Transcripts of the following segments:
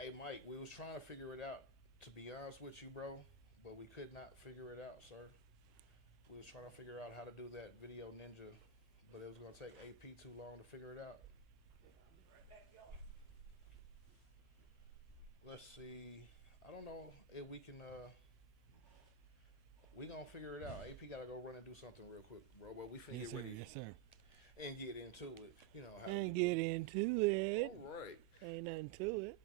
Hey, Mike, we was trying to figure it out. To be honest with you, bro, but we could not figure it out, sir. We was trying to figure out how to do that video ninja, but it was gonna take AP too long to figure it out. Let's see. I don't know if we can. We gonna figure it out. AP gotta go run and do something real quick, bro. But we finna Yes, get sir. ready Yes, sir. and get into it. You know how. And get into it. All right. Ain't nothing to it.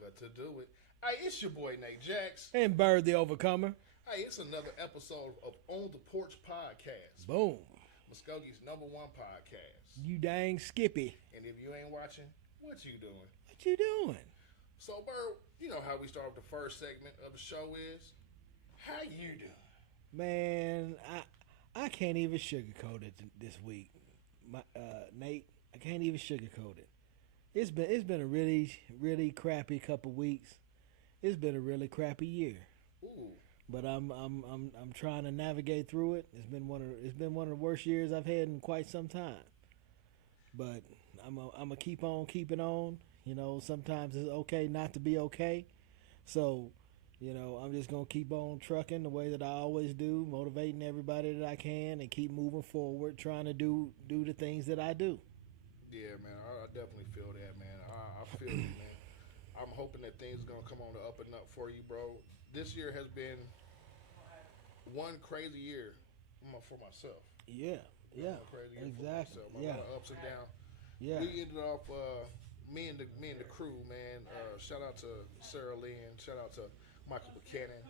But to do it, hey, it's your boy Nate Jax. And Bird the Overcomer. Hey, it's another episode of On the Porch Podcast, Boom. Muskogee's #1 podcast. You dang Skippy. And if you ain't watching, what you doing? What you doing? So, Bird, you know how we start with the first segment of the show is, how you doing? Man, I can't even sugarcoat it this week. Nate, I can't even sugarcoat it. It's been a really crappy couple weeks. It's been a really crappy year. Ooh. But I'm trying to navigate through it. It's been one of the worst years I've had in quite some time. But I'm a keep on keeping on. You know, sometimes it's okay not to be okay. So, you know, I'm just gonna keep on trucking the way that I always do, motivating everybody that I can, and keep moving forward, trying to do the things that I do. Yeah, man, I definitely feel that, man. I feel you, man. I'm hoping that things are gonna come on the up and up for you, bro. This year has been one crazy year for myself. Yeah, yeah, One crazy year exactly. for myself. A lot of ups and downs. Yeah. We ended off me and the crew, man. Shout out to Sarah Lynn. Shout out to Michael Buchanan.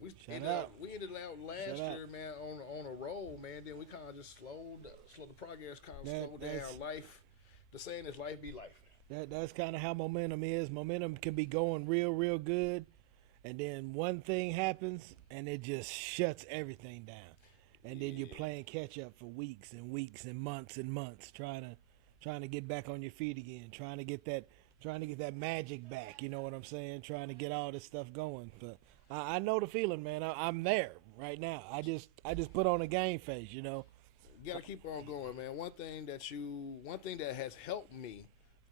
We ended out last year, man, on a roll, man. Then we kind of just slowed the progress kind of slowed down. Life, the saying is life be life. That's kind of how momentum is. Momentum can be going real good, and then one thing happens and it just shuts everything down, and then you're playing catch up for weeks and weeks and months, trying to get back on your feet again, trying to get that magic back. You know what I'm saying? Trying to get all this stuff going. But I know the feeling, man. I'm there right now. I just put on a game face, you know. You gotta keep on going, man. One thing that has helped me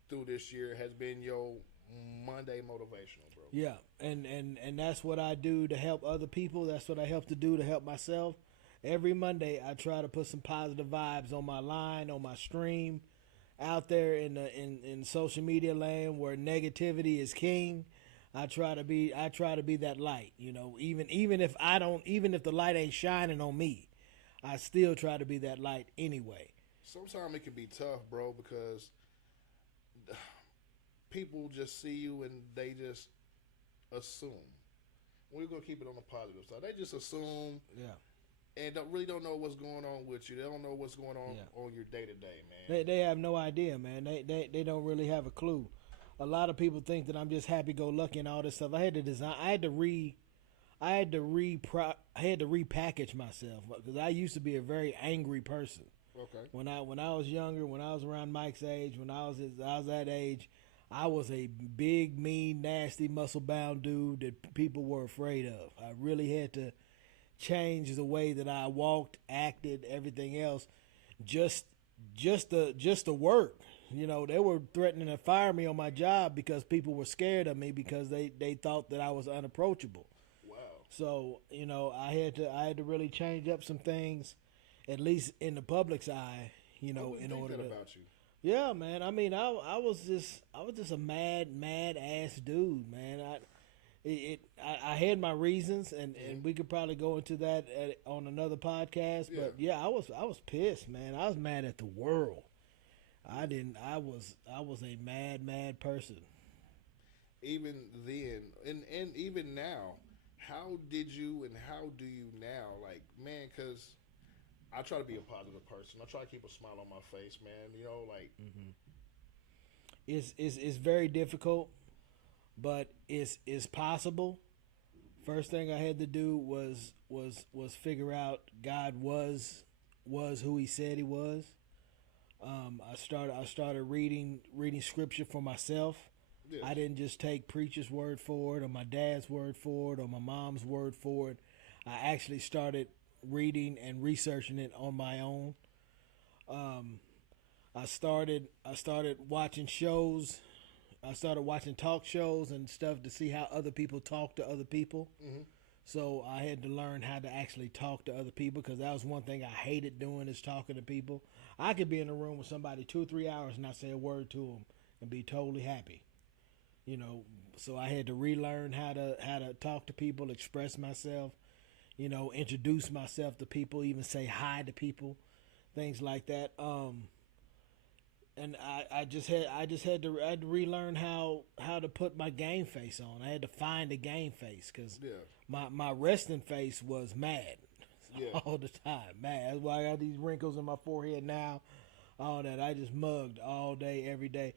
through this year has been your Monday motivational, bro. Yeah, and that's what I do to help other people. That's what I help to do to help myself. Every Monday, I try to put some positive vibes on my line, on my stream, out there in social media land where negativity is king. I try to be that light, you know. Even if the light ain't shining on me, I still try to be that light anyway. Sometimes it can be tough, bro, because people just see you and they just assume. We're gonna keep it on the positive side. They just assume, and don't know what's going on with you. They don't know what's going on on your day to day, man. They have no idea, man. They don't really have a clue. A lot of people think that I'm just happy go lucky and all this stuff. I had to design. I had to repackage myself because I used to be a very angry person. Okay. When I was younger, when I was around Mike's age, when I was that age, I was a big, mean, nasty, muscle-bound dude that people were afraid of. I really had to change the way that I walked, acted, everything else, just to work. You know, they were threatening to fire me on my job because people were scared of me because they thought that I was unapproachable. Wow. So, you know, I had to really change up some things, at least in the public's eye, you know, in order to. About you? Yeah, man. I mean, I was just a mad ass dude, man. I had my reasons, and we could probably go into that on another podcast. Yeah. But yeah, I was pissed, man. I was mad at the world. I was a mad person. Even then, and even now, how did you and how do you now? Like, man, because I try to be a positive person. I try to keep a smile on my face, man. You know, like It's very difficult, but it's possible. First thing I had to do was figure out God was who He said He was. I started reading scripture for myself. Yes. I didn't just take preacher's word for it, or my dad's word for it, or my mom's word for it. I actually started reading and researching it on my own. I started watching shows I started watching talk shows and stuff to see how other people talk to other people. Mm-hmm. So I had to learn how to actually talk to other people, because that was one thing I hated doing, is talking to people. I could be in a room with somebody 2 or 3 hours and not say a word to them and be totally happy. You know, so I had to relearn how to talk to people, express myself, you know, introduce myself to people, even say hi to people, things like that. And I just had to relearn how to put my game face on. I had to find a game face, because my resting face was mad all the time. Mad. That's why I got these wrinkles in my forehead now. All that. I just mugged all day, every day.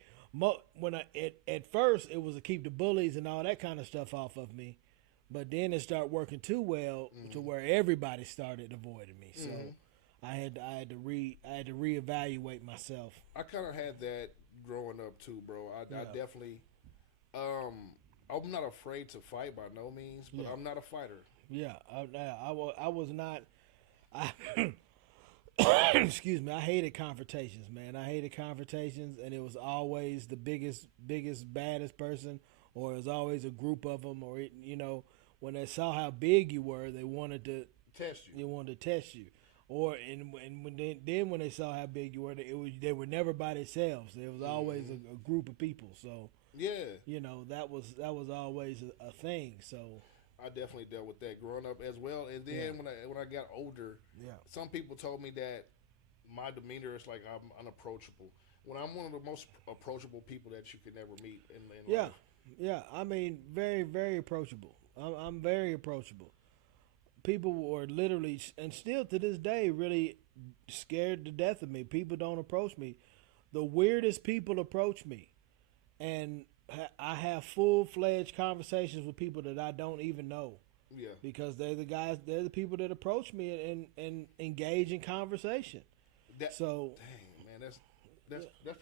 When at first it was to keep the bullies and all that kind of stuff off of me, but then it started working too well to where everybody started avoiding me. So I had to reevaluate myself. I kind of had that growing up too, bro. I definitely, I'm not afraid to fight by no means, but I'm not a fighter. Yeah, I was not. Excuse me. I hated confrontations, man. I hated confrontations, and it was always the biggest, baddest person, or it was always a group of them, or you know, when they saw how big you were, they wanted to test you. They wanted to test you. Or and when they saw how big you were, they were never by themselves. There was always a group of people. So you know, that was always a thing. So I definitely dealt with that growing up as well. And then when I got older, some people told me that my demeanor is like I'm unapproachable. When I'm one of the most approachable people that you could ever meet in life. Yeah. I mean, very, very approachable. I'm very approachable. People were literally, and still to this day, really scared to death of me. People don't approach me. The weirdest people approach me, and I have full-fledged conversations with people that I don't even know. Yeah. Because they're the people that approach me and engage in conversation. Dang, man, that's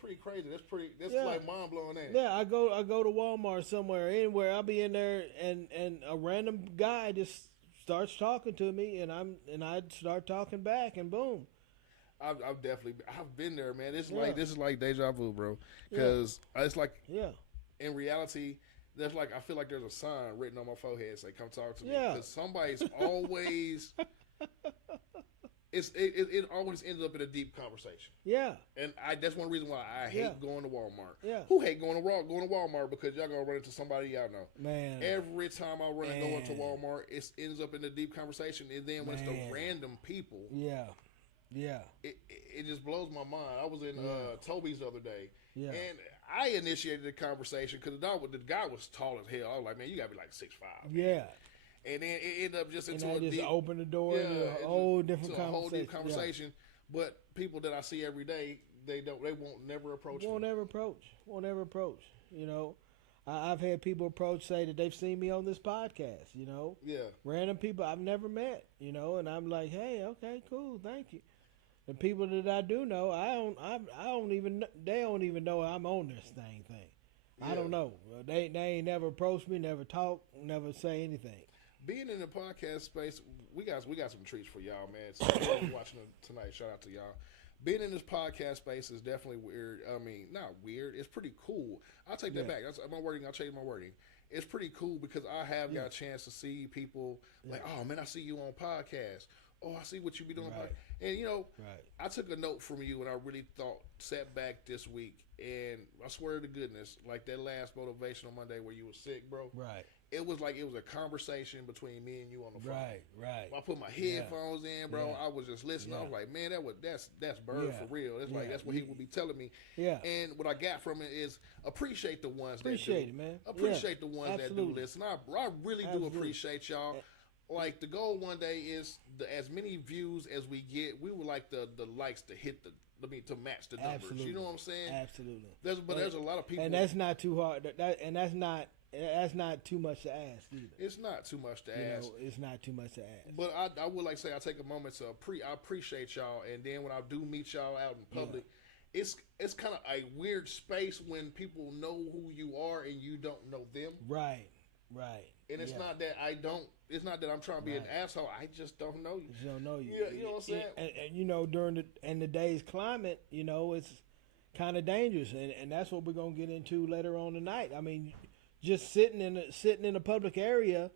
pretty crazy. That's like mind blowing. Yeah, I go to Walmart somewhere, anywhere. I'll be in there, and a random guy just starts talking to me, and I start talking back, and boom. I've been there, man. This is like deja vu, bro. Because it's like in reality, there's like I feel like there's a sign written on my forehead say "Come talk to me." Because somebody's always. It always ends up in a deep conversation. Yeah. And that's one reason why I hate going to Walmart. Yeah. Who hate going to Walmart? Because y'all gonna run into somebody y'all know. Man. Every time I go into Walmart, it ends up in a deep conversation. And then when it's the random people. Yeah. It just blows my mind. I was in Toby's the other day. Yeah. And I initiated the conversation because the guy was tall as hell. I was like, man, you gotta be like 6'5". Yeah. And then it ended up just into a deep, open the door into a whole different conversation. A whole deep conversation. Yeah. But people that I see every day, they won't never approach me. Won't ever approach. You know, I've had people say that they've seen me on this podcast. You know, random people I've never met. You know, and I'm like, hey, okay, cool, thank you. The people that I do know, I don't even they don't even know I'm on this thing. I don't know. They ain't never approached me, never talk, never say anything. Being in the podcast space, we got some treats for y'all, man. So if watching tonight, shout out to y'all. Being in this podcast space is definitely weird. I mean, not weird. It's pretty cool. I'll take that back. That's my wording. I'll change my wording. It's pretty cool because I have got a chance to see people like, oh man, I see you on podcast. Oh, I see what you be doing. Right. And you know, I took a note from you and I really sat back this week, and I swear to goodness, like that last motivational Monday where you were sick, bro. Right. It was like it was a conversation between me and you on the phone. Right. I put my headphones in, bro. I was just listening. I was like, man, that's Bird for real. It's like that's what he would be telling me. Yeah. And what I got from it is appreciate the ones that do. Appreciate it, man. Appreciate the ones that do listen. I really do appreciate y'all. Like the goal one day is as many views as we get. We would like the likes to hit to match the numbers. Absolutely. You know what I'm saying? Absolutely. There's a lot of people, and that's not too hard. That's not too much to ask either. It's not too much to ask. It's not too much to ask. But I would like to say I take a moment to I appreciate y'all, and then when I do meet y'all out in public, it's kind of a weird space when people know who you are and you don't know them. Right. And it's not that it's not that I'm trying to be an asshole. I just don't know you. Just don't know you. Yeah, you know what I'm saying? And you know, during the day's climate, you know, kind of dangerous, and that's what we're gonna get into later on tonight. I mean, just sitting in a public area,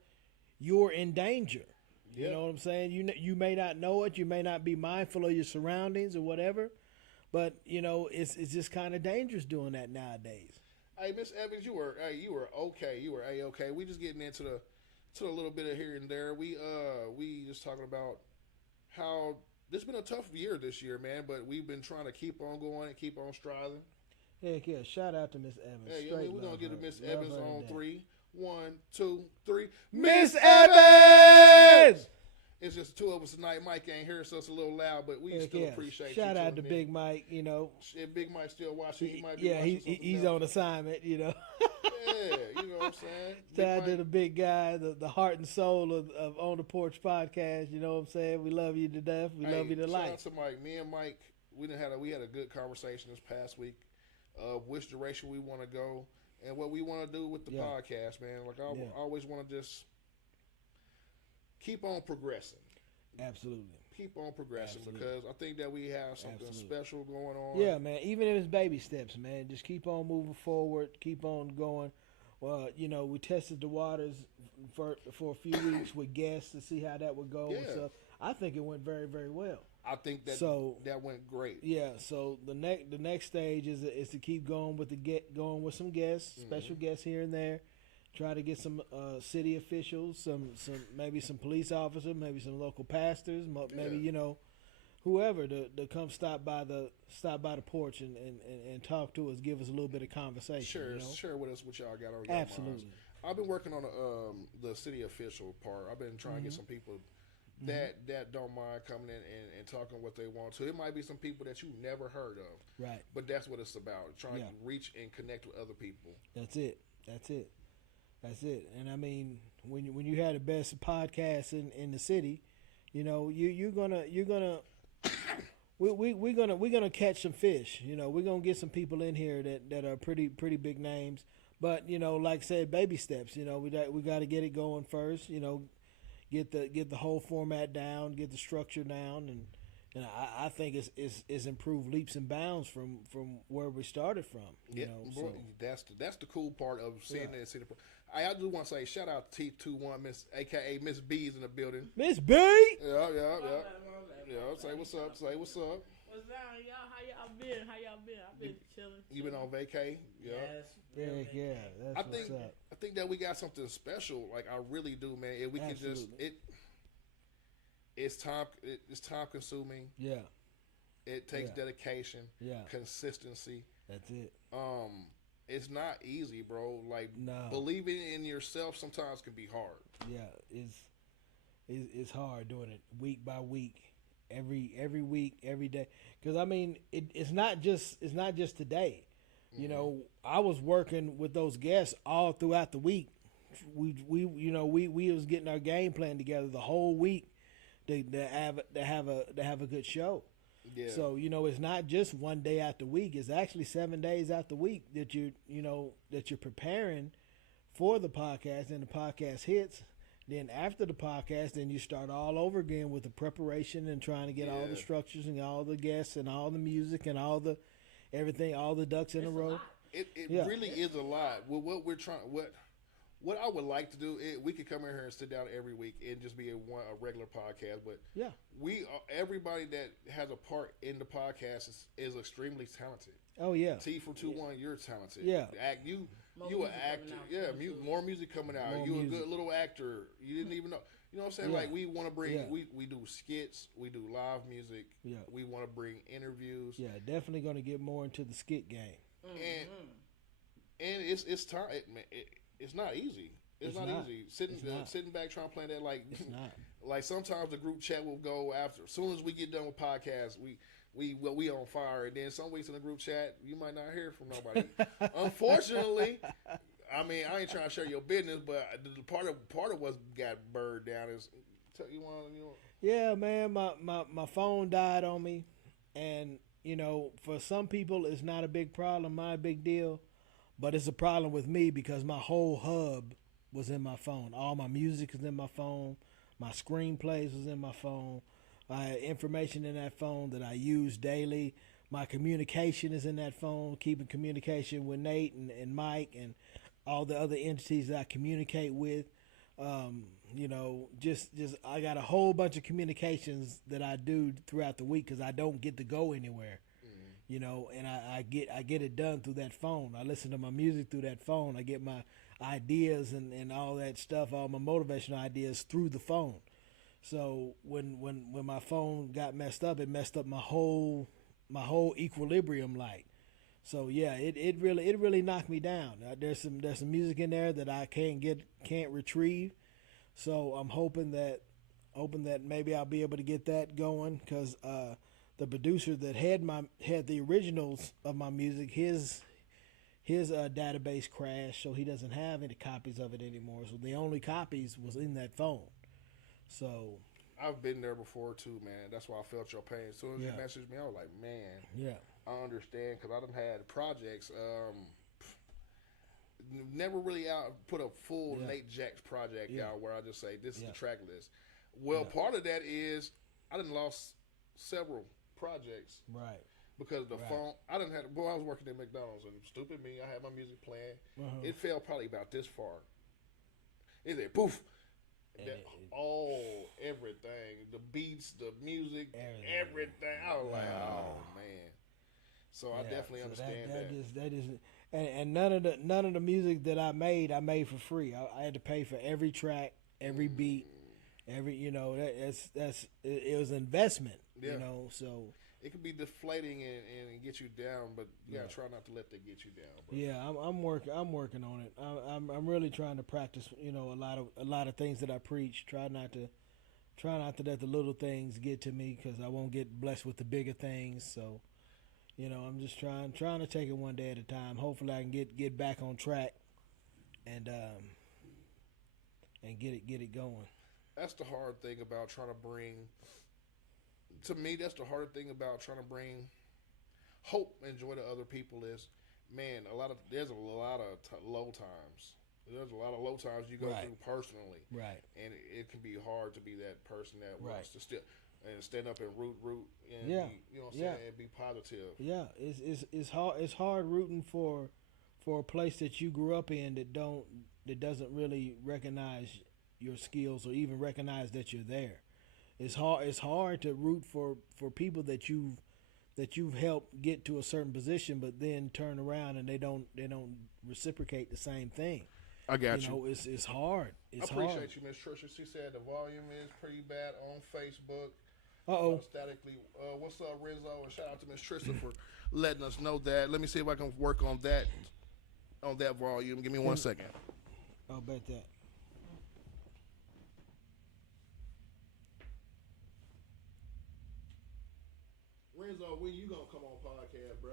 you're in danger. You know what I'm saying? You may not know it, you may not be mindful of your surroundings or whatever, but it's just kind of dangerous doing that nowadays. Hey, Miss Evans, you were okay. You were a-okay. We just getting into a little bit of here and there. We just talking about how this has been a tough year this year, man. But we've been trying to keep on going and keep on striving. Heck yeah! Shout out to Miss Evans. Hey, we're gonna get to Miss Evans on 3. 1, 2, 3. Miss Evans. It's just the two of us tonight. Mike ain't here, so it's a little loud, but we still appreciate you. Shout out to Big Mike, If Big Mike's still watching, he might be watching he's on assignment, Yeah, you know what I'm saying? Shout out to the big guy, the heart and soul of On the Porch Podcast, you know what I'm saying? We love you to death. We love you to life. Shout out to Mike. Me and Mike, we had a good conversation this past week of which direction we want to go and what we want to do with the podcast, man. Like I always want to just keep on progressing. Absolutely. Keep on progressing because I think that we have something special going on. Yeah, man. Even if it's baby steps, man, just keep on moving forward. Keep on going. Well, we tested the waters for a few weeks with guests to see how that would go and stuff. I think it went very, very well. I think that that went great. Yeah. So the next stage is to keep going with some guests, special guests here and there. Try to get some city officials, some maybe some police officers, maybe some local pastors, maybe whoever to come stop by the porch and talk to us, give us a little bit of conversation. Share with us what y'all got on your minds. I've been working on the city official part. I've been trying to get some people that don't mind coming in and talking what they want to. It might be some people that you never heard of, right? But that's what it's about: trying to reach and connect with other people. That's it. And I mean, when you had the best podcast in the city, we're gonna catch some fish. We're gonna get some people in here that are pretty big names. But like I said, baby steps. We got to get it going first. Get the whole format down, get the structure down, and I think it's improved leaps and bounds from where we started from. Bro, that's the cool part of seeing that city. I do want to say shout out to T21 Miss, aka Miss B's in the building. Miss B. Yeah. Say what's up. What's up, y'all? How y'all been? I've been chilling. You been on vacay? Yes. Yeah. That's what's up. I think that we got something special. Like I really do, man. If we can just it's time consuming. Yeah. It takes dedication. Yeah. Consistency. That's it. It's not easy, bro. Like believing in yourself sometimes can be hard. Yeah, it's hard doing it week by week, every week, every day. Because I mean, it's not just today. I was working with those guests all throughout the week. We was getting our game plan together the whole week to have a good show. Yeah. So it's not just one day out the week. It's actually 7 days out the week that you're preparing for the podcast, and the podcast hits. Then after the podcast, then you start all over again with the preparation and trying to get all the structures and all the guests and all the music and all the everything, all the ducks in a row. It really is a lot. Well, what we're trying, what I would like to do, we could come in here and sit down every week and just be a regular podcast. But everybody that has a part in the podcast is extremely talented. Oh yeah. T from 21, you're talented. Yeah. You an actor. Yeah, more music coming out. You a good little actor. You didn't even know. You know what I'm saying? Yeah. Like we want to bring. We do skits. We do live music. Yeah. We want to bring interviews. Yeah, definitely going to get more into the skit game. And it's time. It's not easy. It's not easy. Sitting back trying to plan that it's not. Like sometimes the group chat will go after. As soon as we get done with podcasts, we on fire, and then some weeks in the group chat you might not hear from nobody. Unfortunately, I mean I ain't trying to share your business, but the part of what's got burned down is Yeah, man, my phone died on me, and for some people it's not a big problem, not a big deal, but it's a problem with me because my whole hub was in my phone. All my music is in my phone. My screenplays was in my phone. I had information in that phone that I use daily. my communication is in that phone, keeping communication with Nate and Mike and all the other entities that I communicate with. You know, just I got a whole bunch of communications that I do throughout the week because I don't get to go anywhere. You know, and I get it done through that phone. I listen to my music through that phone. I get my ideas and all that stuff, all my motivational ideas through the phone. So when my phone got messed up, it messed up my whole equilibrium light. So yeah, it really knocked me down. There's some music in there that I can't retrieve. So I'm hoping that maybe I'll be able to get that going because the producer that had the originals of my music, his database crashed, so he doesn't have any copies of it anymore. So the only copies was in that phone. So I've been there before too, man. That's why I felt your pain. As soon as you messaged me, I was like, man, yeah, I understand because I done had projects. Never really put a full Nate Jack's project out where I just say this is the track list. Well, part of that is I done lost several projects, right? Because the phone, I didn't have. Well, I was working at McDonald's, and stupid me, I had my music playing. It fell probably about this far. It said poof. Everything, the beats, the music, everything. I was like, oh man. So I definitely understand that. And none of the music that I made for free. I had to pay for every track, every beat, every it was an investment. Yeah. You know, so it could be deflating and get you down, but you gotta try not to let that get you down. Bro. Yeah, I'm working on it. I'm really trying to practice. You know, a lot of things that I preach. Try not to let the little things get to me because I won't get blessed with the bigger things. So, you know, I'm just trying to take it one day at a time. Hopefully, I can get back on track and get it going. That's the hard thing about trying to bring. To me, that's the hard thing about trying to bring hope and joy to other people is, man, there's a lot of low times. There's a lot of low times you go through personally. Right. And it can be hard to be that person that wants to still and stand up and root and be, you know what I'm saying, and be positive. Yeah, it's hard rooting for a place that you grew up in that doesn't really recognize your skills or even recognize that you're there. It's hard to root for people that you've helped get to a certain position, but then turn around and they don't reciprocate the same thing. I got you. You know, it's hard. I appreciate you, Miss Trisha. She said the volume is pretty bad on Facebook. Statically. What's up, Rizzo? And shout out to Miss Trisha for letting us know that. Let me see if I can work on that volume. Give me 1 second. I'll bet that. Renzo, when you gonna come on podcast, bro?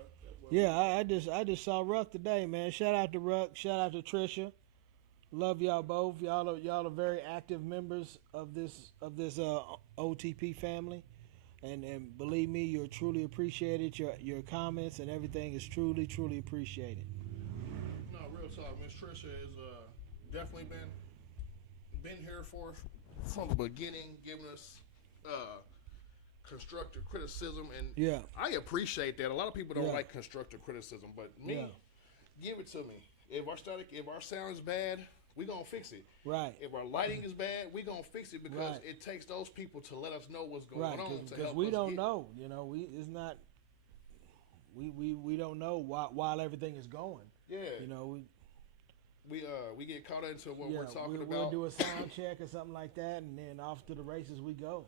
Yeah, I just saw Ruck today, man. Shout out to Ruck. Shout out to Trisha. Love y'all both. Y'all are very active members of this OTP family, and believe me, you're truly appreciated. Your comments and everything is truly appreciated. No, real talk. Miss Trisha has definitely been here from the beginning, giving us constructive criticism, and I appreciate that. A lot of people don't like constructive criticism, but me, give it to me. If our sound is bad, we gonna fix it. Right. If our lighting is bad, we gonna fix it because it takes those people to let us know what's going on. Because we don't know. You know, we don't know while everything is going. Yeah. You know, we get caught into what we're talking about. We'll do a sound check or something like that, and then off to the races we go.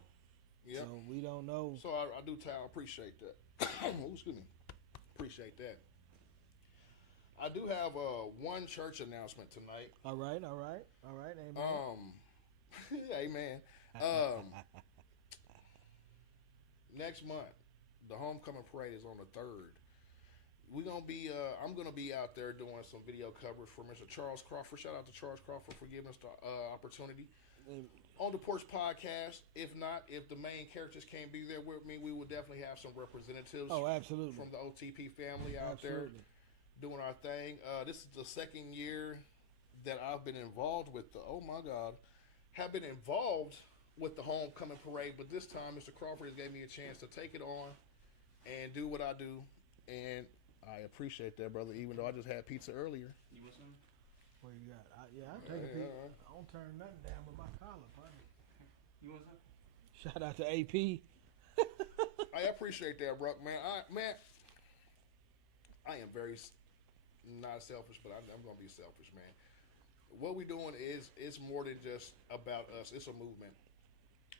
Yeah. So we don't know. So I do appreciate that. Excuse me. Appreciate that. I do have one church announcement tonight. All right. Amen. Amen. Next month, the homecoming parade is on the 3rd. We're gonna be. I'm gonna be out there doing some video coverage for Mr. Charles Crawford. Shout out to Charles Crawford for giving us the opportunity. On the Porch Podcast. If the main characters can't be there with me, we will definitely have some representatives. Oh, absolutely. From the OTP family out there doing our thing. This is the second year that I've been involved with have been involved with the homecoming parade. But this time, Mr. Crawford has gave me a chance to take it on and do what I do. And I appreciate that, brother, even though I just had pizza earlier. You want some? What you got? I'll take a piece. I don't turn nothing down with my collar, partner. You want some? Shout out to AP. I appreciate that, bro. Man, I am very not selfish, but I'm going to be selfish, man. What we're doing is it's more than just about us. It's a movement.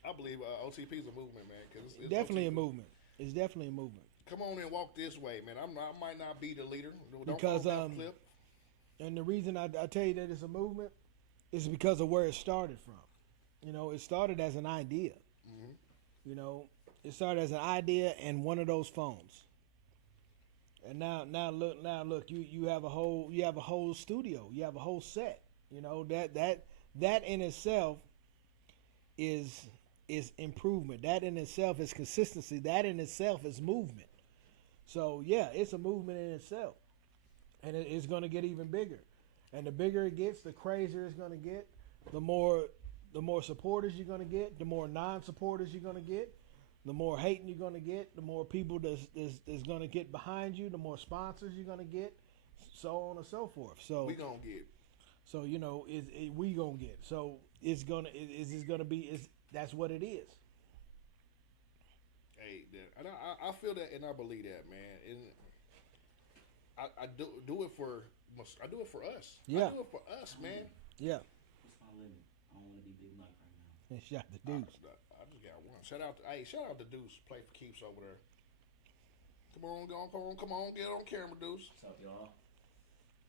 I believe OTP is a movement, man. Cause it's Definitely OTP. a movement. It's definitely a movement. Come on and walk this way, man. I might not be the leader. Don't Because fall that clip. and the reason I tell you that it's a movement is because of where it started from. You know, it started as an idea. Mm-hmm. You know, it started as an idea and one of those phones. And now look, you have a whole studio, you have a whole set. You know, that in itself is improvement. That in itself is consistency. That in itself is movement. So yeah, it's a movement in itself, and it's going to get even bigger. And the bigger it gets, the crazier it's going to get. The more supporters you're going to get, the more non-supporters you're going to get, the more hating you're going to get, the more people that's going to get behind you, the more sponsors you're going to get, so on and so forth. So we gonna get. So you know, we gonna get. So it's gonna be that's what it is. Hey, and I feel that, and I believe that, man. And I do it for us. I do it for us, man. Yeah. What's my limit? I don't want to be Big Mike right now. And shout the Deuce. I just got one. Shout out to Deuce. Play for keeps over there. Come on, get on camera, Deuce. What's up, y'all?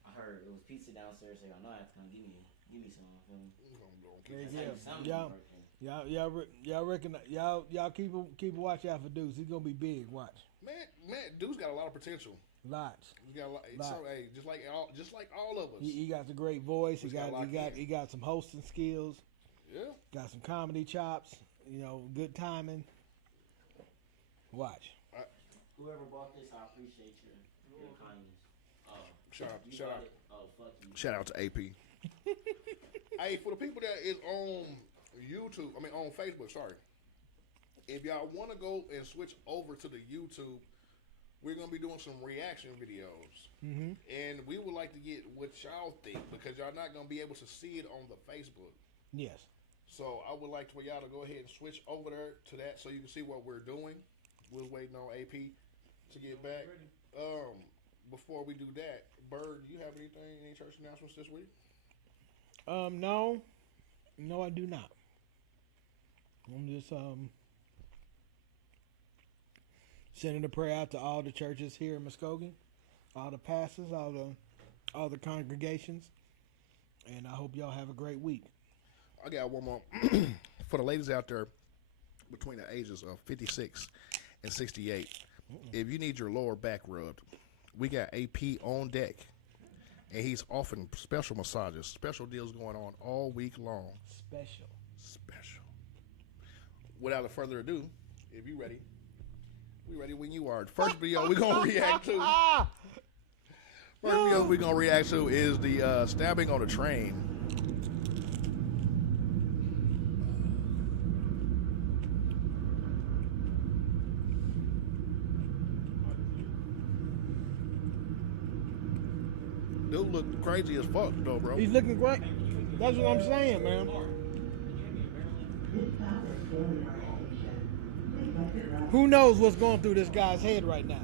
I heard it was pizza downstairs, so y'all know I have to come give me some. Feel me? Y'all reckon y'all keep a watch out for Deuce. He's gonna be big. Watch. Man, Deuce got a lot of potential. Lots. He's got a lot. Hey, just like all of us. He got a great voice. He He's got some hosting skills. Yeah. Got some comedy chops. You know, good timing. Watch. Whoever bought this, I appreciate your kindness. Shout out. Fuck you. Shout out to AP. Hey, for the people that is on YouTube, on Facebook, sorry. If y'all want to go and switch over to the YouTube, we're going to be doing some reaction videos. Mm-hmm. And we would like to get what y'all think, because y'all not going to be able to see it on the Facebook. Yes. So I would like for y'all to go ahead and switch over there to that so you can see what we're doing. We're waiting on AP to get back. Before we do that, Bird, do you have any church announcements this week? No, I do not. I'm just sending a prayer out to all the churches here in Muskogee, all the pastors, all the congregations, and I hope y'all have a great week. I got one more for the ladies out there between the ages of 56 and 68. If you need your lower back rubbed, we got AP on deck, and he's offering special massages, special deals going on all week long. Special. Without further ado, if you ready, we ready when you are. First video we're gonna react to. Video we're gonna react to is the stabbing on a train. Dude look crazy as fuck though, bro. He's looking great. That's what I'm saying, man. Who knows what's going through this guy's head right now?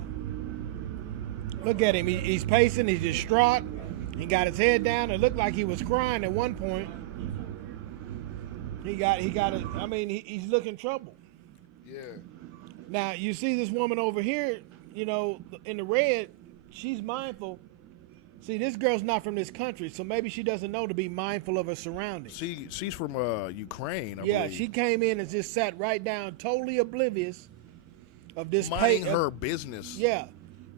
Look at him. He's pacing. He's distraught. He got his head down. It looked like he was crying at one point. He got it. I mean, he's looking trouble. Yeah. Now, you see this woman over here, you know, in the red, she's mindful. See, this girl's not from this country, so maybe she doesn't know to be mindful of her surroundings. She's from Ukraine, I yeah, believe. she came in and just sat right down, totally oblivious of this minding her business. Yeah,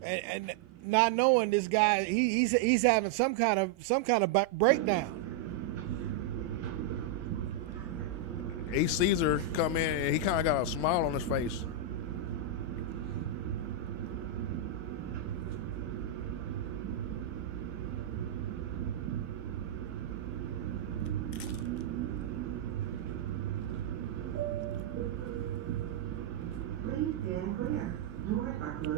and not knowing this guy, he's having some kind of breakdown. He sees her come in, and he kind of got a smile on his face. Please stand clear. Doors are closing.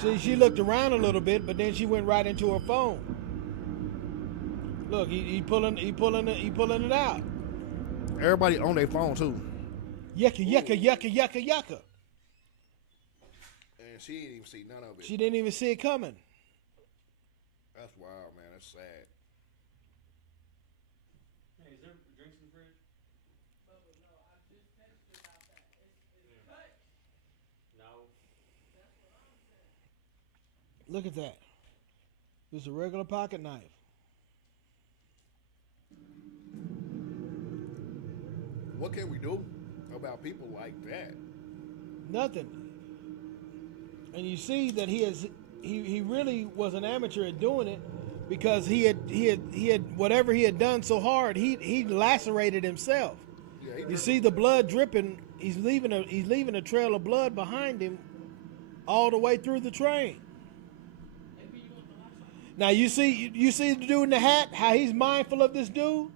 She looked around a little bit, but then she went right into her phone. Look, he pulling it out. Everybody on their phone too. Yucca. And she didn't even see none of it. She didn't even see it coming. That's wild, man. That's sad. Hey, is there drinks in the fridge? No, I just texted about that. It's cut. No. That's what I'm saying. Look at that. Just a regular pocket knife. What can we do about people like that? Nothing. And you see that he really was an amateur at doing it because he had whatever he had done so hard, he lacerated himself. Yeah, You see the blood dripping. He's leaving a trail of blood behind him all the way through the train. Now you see the dude in the hat, how he's mindful of this dude.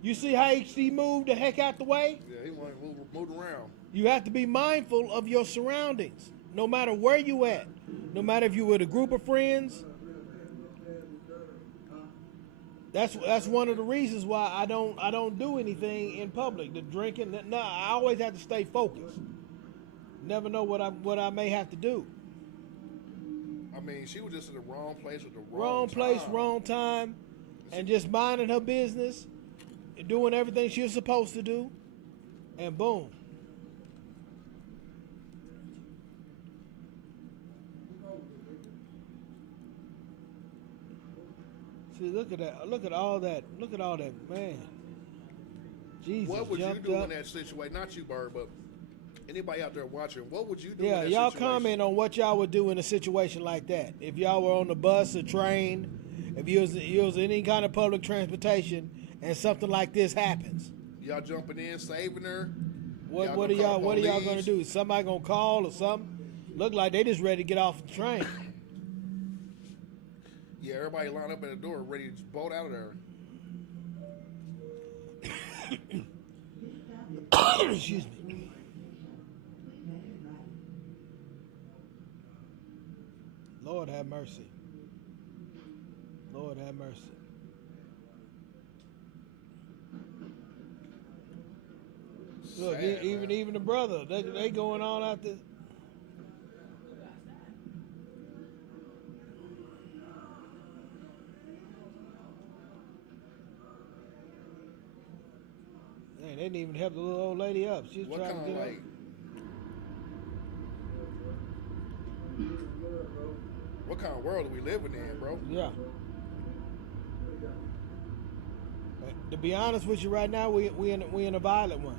You see how he moved the heck out the way? Yeah, he wanted to move around. You have to be mindful of your surroundings, no matter where you at. No matter if you with a group of friends. That's one of the reasons why I don't do anything in public. The drinking, no, I always have to stay focused. Never know what I may have to do. I mean, she was just in the wrong place at the Wrong place, time. wrong time, and just minding her business, doing everything she was supposed to do, and boom. See, look at that. Look at all that. Look at all that, man. Jesus What would you jumped do up. in that situation? Not you, Bird, but anybody out there watching, what would you do Yeah, in that y'all situation? comment on what y'all would do in a situation like that. If y'all were on the bus or train, if you was any kind of public transportation, and something like this happens, Y'all jumping in, saving her? what Y'all are gonna call y'all the what are y'all police? gonna do? Somebody gonna call or something? Look like they just ready to get off the train. Yeah, everybody lined up at the door, ready to bolt out of there. Excuse me. Lord have mercy. Lord have mercy. Look, Sad, man. even the brother, they going on out there. Man, they didn't even help the little old lady up. She was What trying kind to of get like? What kind of world are we living in, bro? up. Yeah. To be honest with you, right now we in a violent one.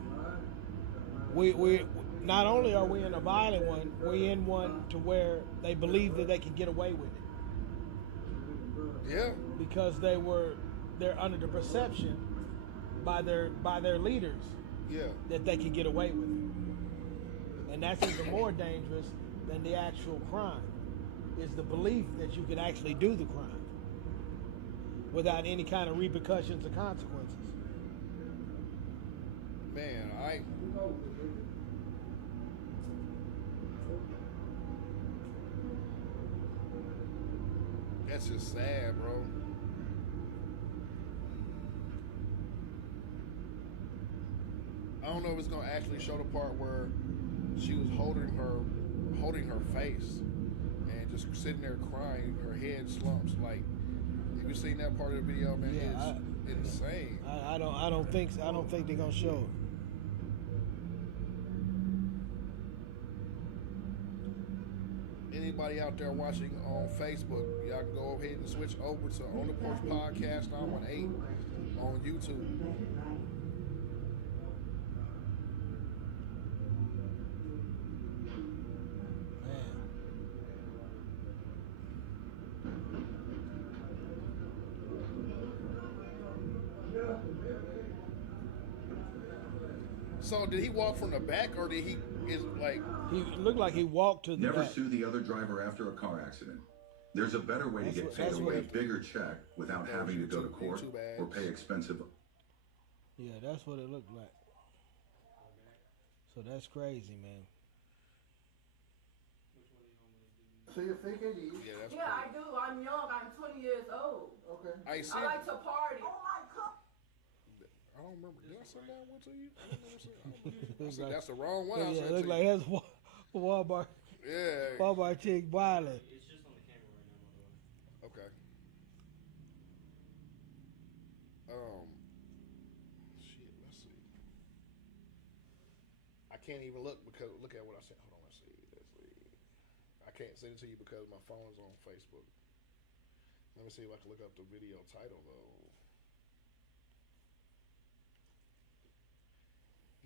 We not only are we in a violent one, we in one to where they believe that they can get away with it Yeah. because they're under the perception by their leaders Yeah. that they can get away with it, and that's even more dangerous than the actual crime. Is the belief that you can actually do the crime without any kind of repercussions or consequences. Man, that's just sad, bro. I don't know if it's gonna actually show the part where she was holding her face and just sitting there crying, her head slumps. Like, have you seen that part of the video, man? Yeah, It's insane. I don't think they're gonna show it. Anybody out there watching on Facebook, y'all can go ahead and switch over to On The Porch Podcast 918 on YouTube. So did he walk from the back, or did he is like? He looked like he walked to the Never back. sue the other driver after a car accident. There's a better way to get paid a way bigger check without having to go to court or pay expensive. Yeah, that's what it looked like. So that's crazy, man. So you're fake ID? Yeah, I do. I'm young. I'm 20 years old. Okay. I like to party. Oh my God. I don't remember. Did I send that one to you? I said that's the wrong one. Yeah, it look like that's Walmart. Yeah. Walmart chick violent. It's just on the camera right now, by the way. Okay. Shit. Let's see. I can't even look because look at what I said. Hold on. Let's see. I can't send it to you because my phone's on Facebook. Let me see if I can look up the video title though.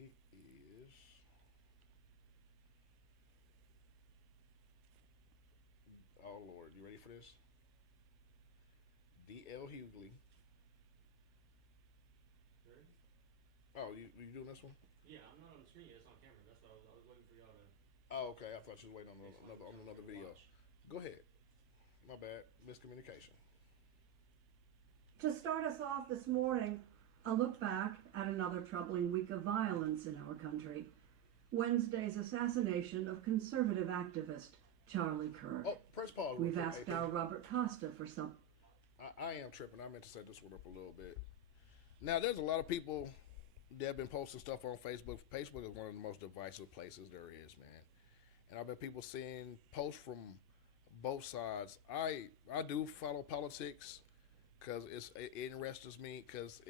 It is. Oh Lord, you ready for this? D.L. Hughley. Ready? Oh, you doing this one? Yeah, I'm not on the screen yet. It's on camera. That's why I was waiting for y'all to. Oh, okay. I thought you was waiting on another video. Go ahead. My bad. Miscommunication. To start us off this morning, a look back at another troubling week of violence in our country. Wednesday's assassination of conservative activist Charlie Kirk. Oh, press pause. We've asked our Robert Costa for some. I am tripping. I meant to set this one up a little bit. Now, there's a lot of people that have been posting stuff on Facebook. Facebook is one of the most divisive places there is, man. And I've been people seeing posts from both sides. I do follow politics because it interests me because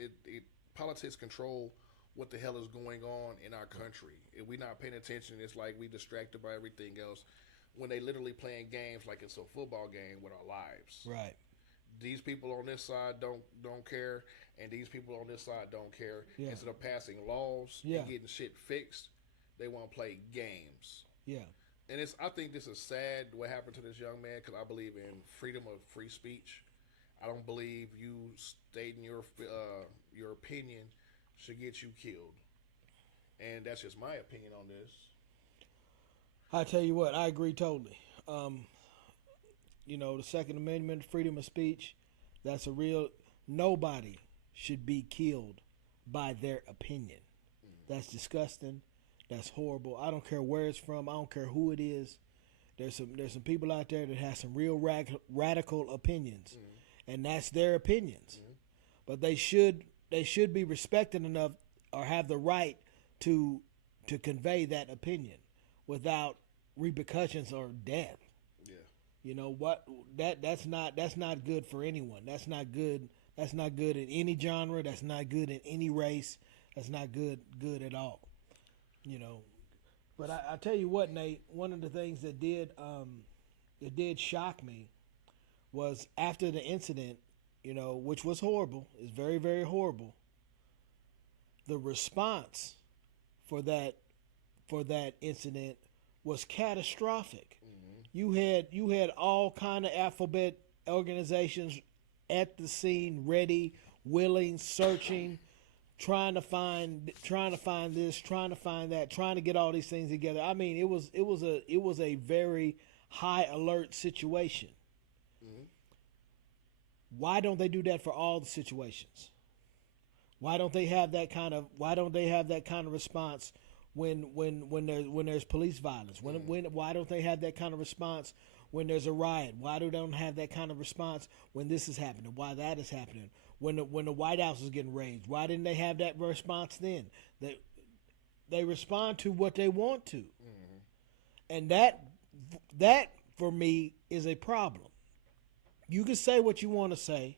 politics control what the hell is going on in our country. If we're not paying attention, it's like we distracted by everything else when they literally playing games like it's a football game with our lives. Right. These people on this side don't care, and these people on this side don't care. Yeah. Instead of passing laws and getting shit fixed, they want to play games. Yeah. And I think this is sad what happened to this young man because I believe in freedom of free speech. I don't believe you stating your opinion should get you killed. And that's just my opinion on this. I tell you what, I agree totally. The Second Amendment, freedom of speech, that's a real, nobody should be killed by their opinion. That's disgusting. That's horrible. I don't care where it's from. I don't care who it is. There's some people out there that have some real radical opinions, and that's their opinions. But they should be respected enough or have the right to convey that opinion without repercussions or death. Yeah. You know what? That's not good for anyone. That's not good. That's not good in any genre. That's not good in any race. That's not good at all. But I tell you what, Nate. One of the things that did shock me was after the incident, which was horrible. It's very, very horrible. The response for that incident was catastrophic. You had all kind of alphabet organizations at the scene, ready, willing, searching, trying to find this, trying to find that, trying to get all these things together. I mean, it was a very high alert situation. Why don't they do that for all the situations? Why don't they have that kind of response when there's police violence? Why don't they have that kind of response when there's a riot? Why do they don't have that kind of response when this is happening? Why that is happening? When the White House is getting raided, why didn't they have that response then? They respond to what they want to, and that for me is a problem. You can say what you want to say.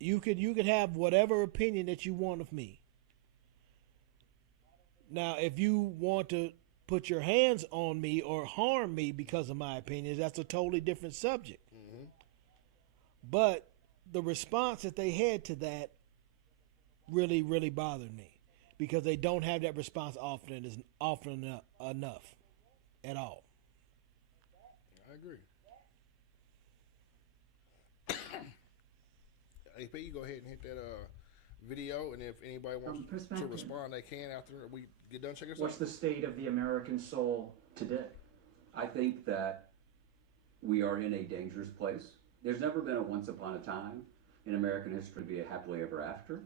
You could have whatever opinion that you want of me. Now, if you want to put your hands on me or harm me because of my opinions, that's a totally different subject. But the response that they had to that really, really bothered me because they don't have that response often enough at all. I agree. AP, you go ahead and hit that video, and if anybody wants to respond, they can after we get done checking. What's the state of the American soul today? I think that we are in a dangerous place. There's never been a once upon a time in American history to be a happily ever after.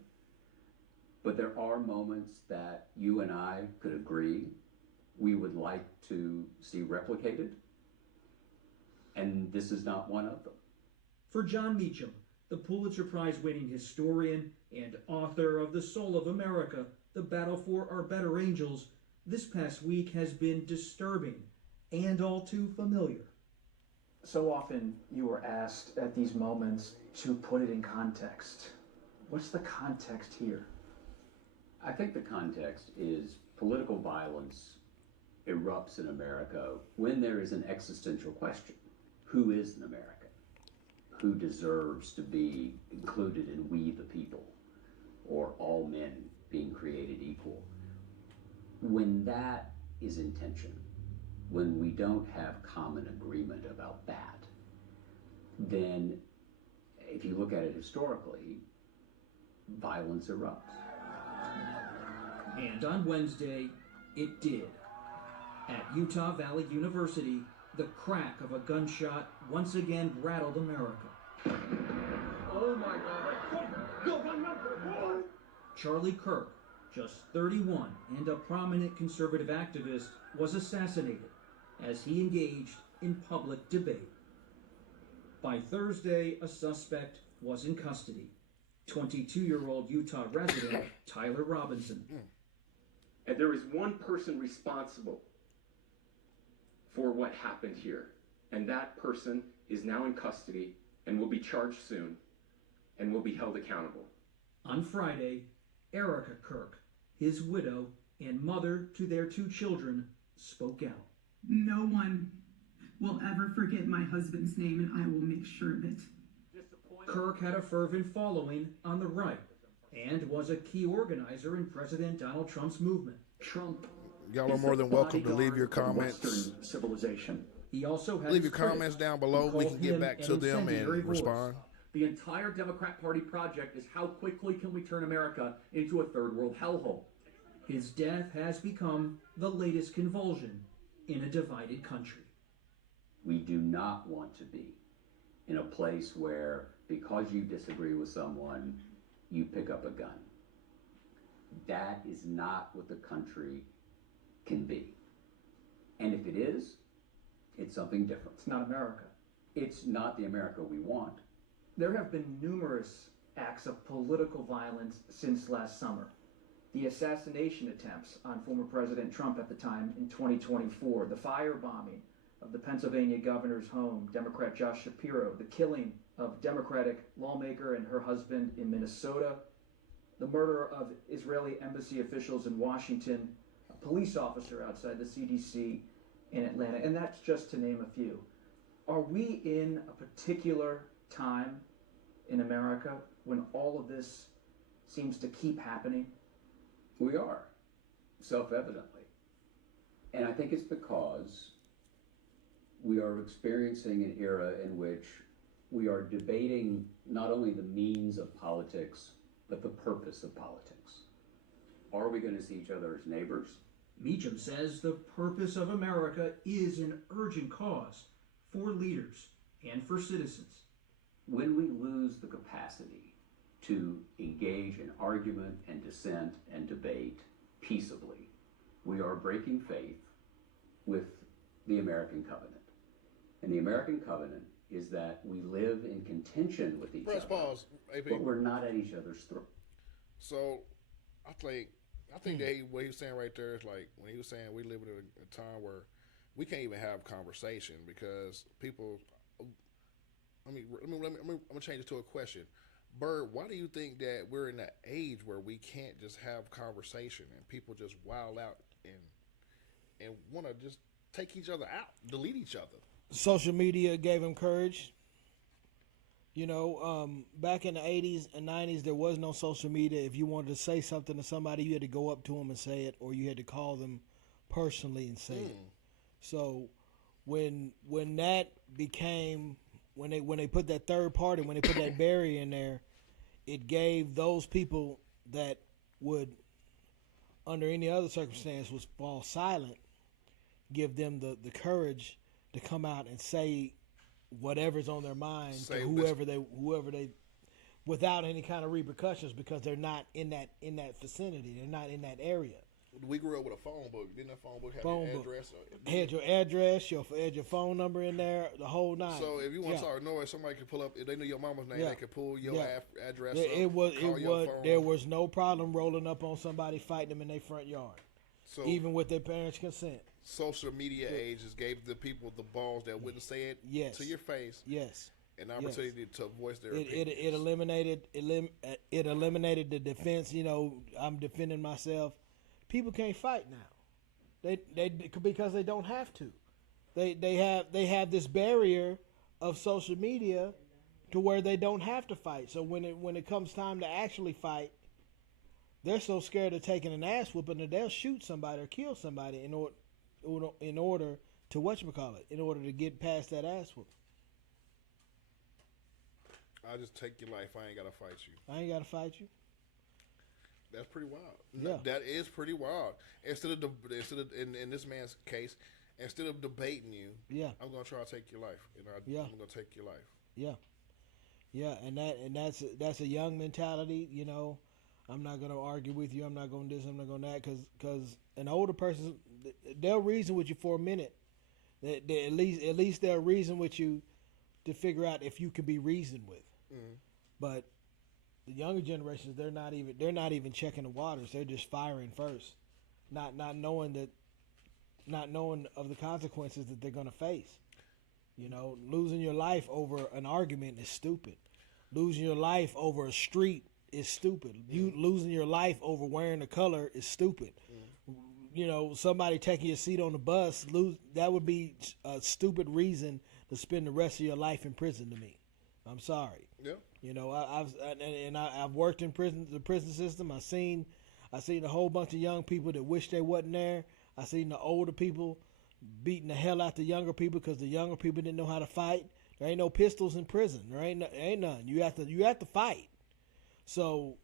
But there are moments that you and I could agree we would like to see replicated. And this is not one of them. For John Meacham, the Pulitzer Prize-winning historian and author of The Soul of America, The Battle for Our Better Angels, this past week has been disturbing and all too familiar. So often you are asked at these moments to put it in context. What's the context here? I think the context is political violence erupts in America when there is an existential question. Who is an American? Who deserves to be included in we the people, or all men being created equal? When that is in tension, when we don't have common agreement about that, then if you look at it historically, violence erupts. And on Wednesday, it did. At Utah Valley University, the crack of a gunshot once again rattled America. Oh my God. Charlie Kirk, just 31 and a prominent conservative activist, was assassinated as he engaged in public debate. By Thursday, a suspect was in custody. 22-year-old Utah resident Tyler Robinson. And there is one person responsible for what happened here. And that person is now in custody and will be charged soon and will be held accountable. On Friday, Erica Kirk, his widow and mother to their 2 children, spoke out. No one will ever forget my husband's name, and I will make sure of it. Kirk had a fervent following on the right and was a key organizer in President Donald Trump's movement. Trump. Y'all are more than welcome to leave your comments. Western civilization. He also had leave your comments down below. We can get back to them and respond. The entire Democrat Party project is how quickly can we turn America into a third world hellhole. His death has become the latest convulsion in a divided country. We do not want to be in a place where, because you disagree with someone, you pick up a gun. That is not what the country can be. And if it is, it's something different. It's not America. It's not the America we want. There have been numerous acts of political violence since last summer. The assassination attempts on former President Trump at the time in 2024, the firebombing of the Pennsylvania governor's home, Democrat Josh Shapiro, the killing of Democratic lawmaker and her husband in Minnesota, the murder of Israeli embassy officials in Washington, a police officer outside the CDC in Atlanta, and that's just to name a few. Are we in a particular time in America when all of this seems to keep happening? We are, self-evidently. And I think it's because we are experiencing an era in which we are debating not only the means of politics, but the purpose of politics. Are we going to see each other as neighbors? Meacham says the purpose of America is an urgent cause for leaders and for citizens. When we lose the capacity to engage in argument and dissent and debate peaceably, we are breaking faith with the American covenant. And the American covenant is that we live in contention with each other, Pause, AP. but we're not at each other's throat. So, I think that what he was saying right there is like when he was saying we live in a time where we can't even have conversation because people. I'm gonna change it to a question. Bird, why do you think that we're in an age where we can't just have conversation and people just wild out and want to just take each other out, delete each other? Social media gave him courage. You know, back in the 80s and 90s, there was no social media. If you wanted to say something to somebody, you had to go up to them and say it, or you had to call them personally and say it. So when that became, when they put that third party, when they put that barrier in there, it gave those people that would, under any other circumstance, would fall silent, give them the courage to come out and say whatever's on their mind to whoever they, without any kind of repercussions, because they're not in that vicinity, they're not in that area. we grew up with a phone book. Didn't that phone book have Phone your book. address? Had your address, had your phone number in there, the whole nine. So if you want to start noise, somebody could pull up. If they knew your mama's name, they could pull your address. It up, was. call your phone. There was no problem rolling up on somebody, fighting them in their front yard, so even with their parents' consent. Social media ages gave the people the balls that wouldn't say it to your face. Yes. An opportunity to voice their it opinions. It eliminated the defense. I'm defending myself. People can't fight now. They because they don't have to. They have this barrier of social media to where they don't have to fight. So when it comes time to actually fight, they're so scared of taking an ass whooping that they'll shoot somebody or kill somebody in order to in order to get past that ass whooping. I'll just take your life. I ain't gotta fight you. I ain't gotta fight you. That's pretty wild. Yeah. That is pretty wild. Instead of in this man's case, instead of debating you, I'm gonna try to take your life. I'm gonna take your life. Yeah, and that's a young mentality. I'm not gonna argue with you. I'm not gonna this. I'm not gonna that. Because an older person, they'll reason with you for a minute. They at least they'll reason with you to figure out if you can be reasoned with. Mm-hmm. But the younger generations, they're not even checking the waters. They're just firing first, not knowing of the consequences that they're gonna face. Losing your life over an argument is stupid. Losing your life over a street is stupid. You losing your life over wearing a color is stupid. Somebody taking your seat on the bus, that would be a stupid reason to spend the rest of your life in prison to me. I'm sorry. Yeah. I've worked in the prison system. I seen a whole bunch of young people that wish they wasn't there. I seen the older people beating the hell out the younger people because the younger people didn't know how to fight. There ain't no pistols in prison. There ain't none. You have to fight. So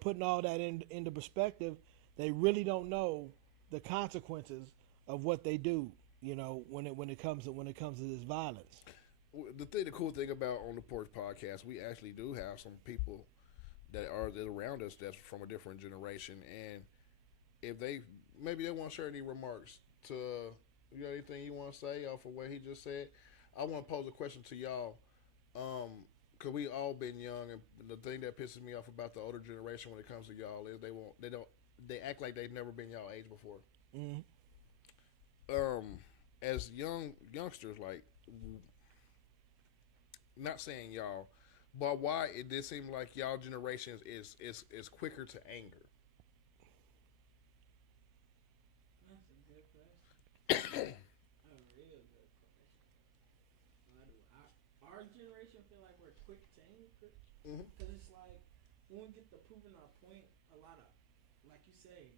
putting all that into perspective, they really don't know the consequences of what they do. When it comes to this violence. The cool thing about On the Porch Podcast, we actually do have some people that are around us that's from a different generation, and if they want to share any remarks to you got anything you want to say off of what he just said, I want to pose a question to y'all, because we all been young, and the thing that pisses me off about the older generation when it comes to y'all is they act like they've never been y'all age before. Mm-hmm. As youngsters, like, not saying y'all, but why it did seem like y'all generations is quicker to anger. That's a good question. A real good question. Our generation feel like we're quick to anger, because it's like when we get to proving our point, a lot of, like you say,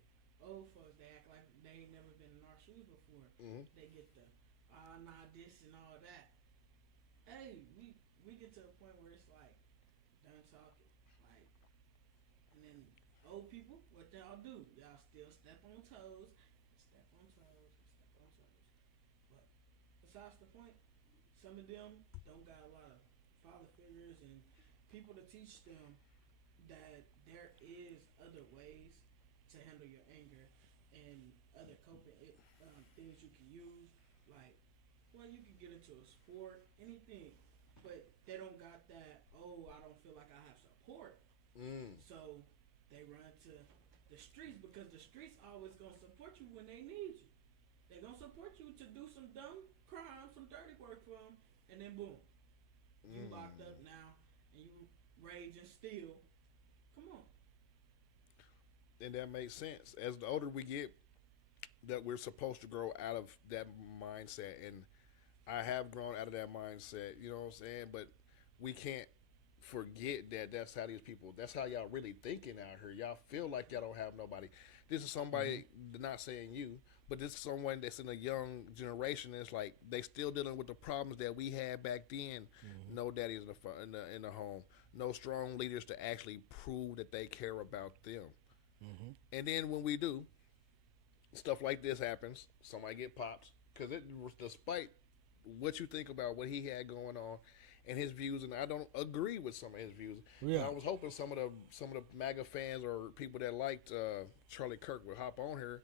old folks, they act like they ain't never been in our shoes before. They get the this and all that. Hey, we get to a point where it's like done talking, like, and then old people, what y'all do? Y'all still step on toes. But besides the point, some of them don't got a lot of father figures and people to teach them that there is other ways to handle your anger and other coping things you can use. Like, well, you can get into a sport, anything, but they don't got that, I don't feel like I have support. So they run to the streets, because the streets always going to support you when they need you. They're going to support you to do some dumb crime, some dirty work for them, and then boom, you locked up now, and you rage and steal. Come on. And that makes sense. As the older we get, that we're supposed to grow out of that mindset, and I have grown out of that mindset, you know what I'm saying? But we can't forget that that's how y'all really thinking out here. Y'all feel like y'all don't have nobody. This is somebody, not saying you, but this is someone that's in a young generation. It's like they still dealing with the problems that we had back then. No daddies in the home. No strong leaders to actually prove that they care about them. And then when we do, stuff like this happens. Somebody get popped, because despite what you think about what he had going on, and his views, and I don't agree with some of his views. Yeah. And I was hoping some of the MAGA fans or people that liked Charlie Kirk would hop on here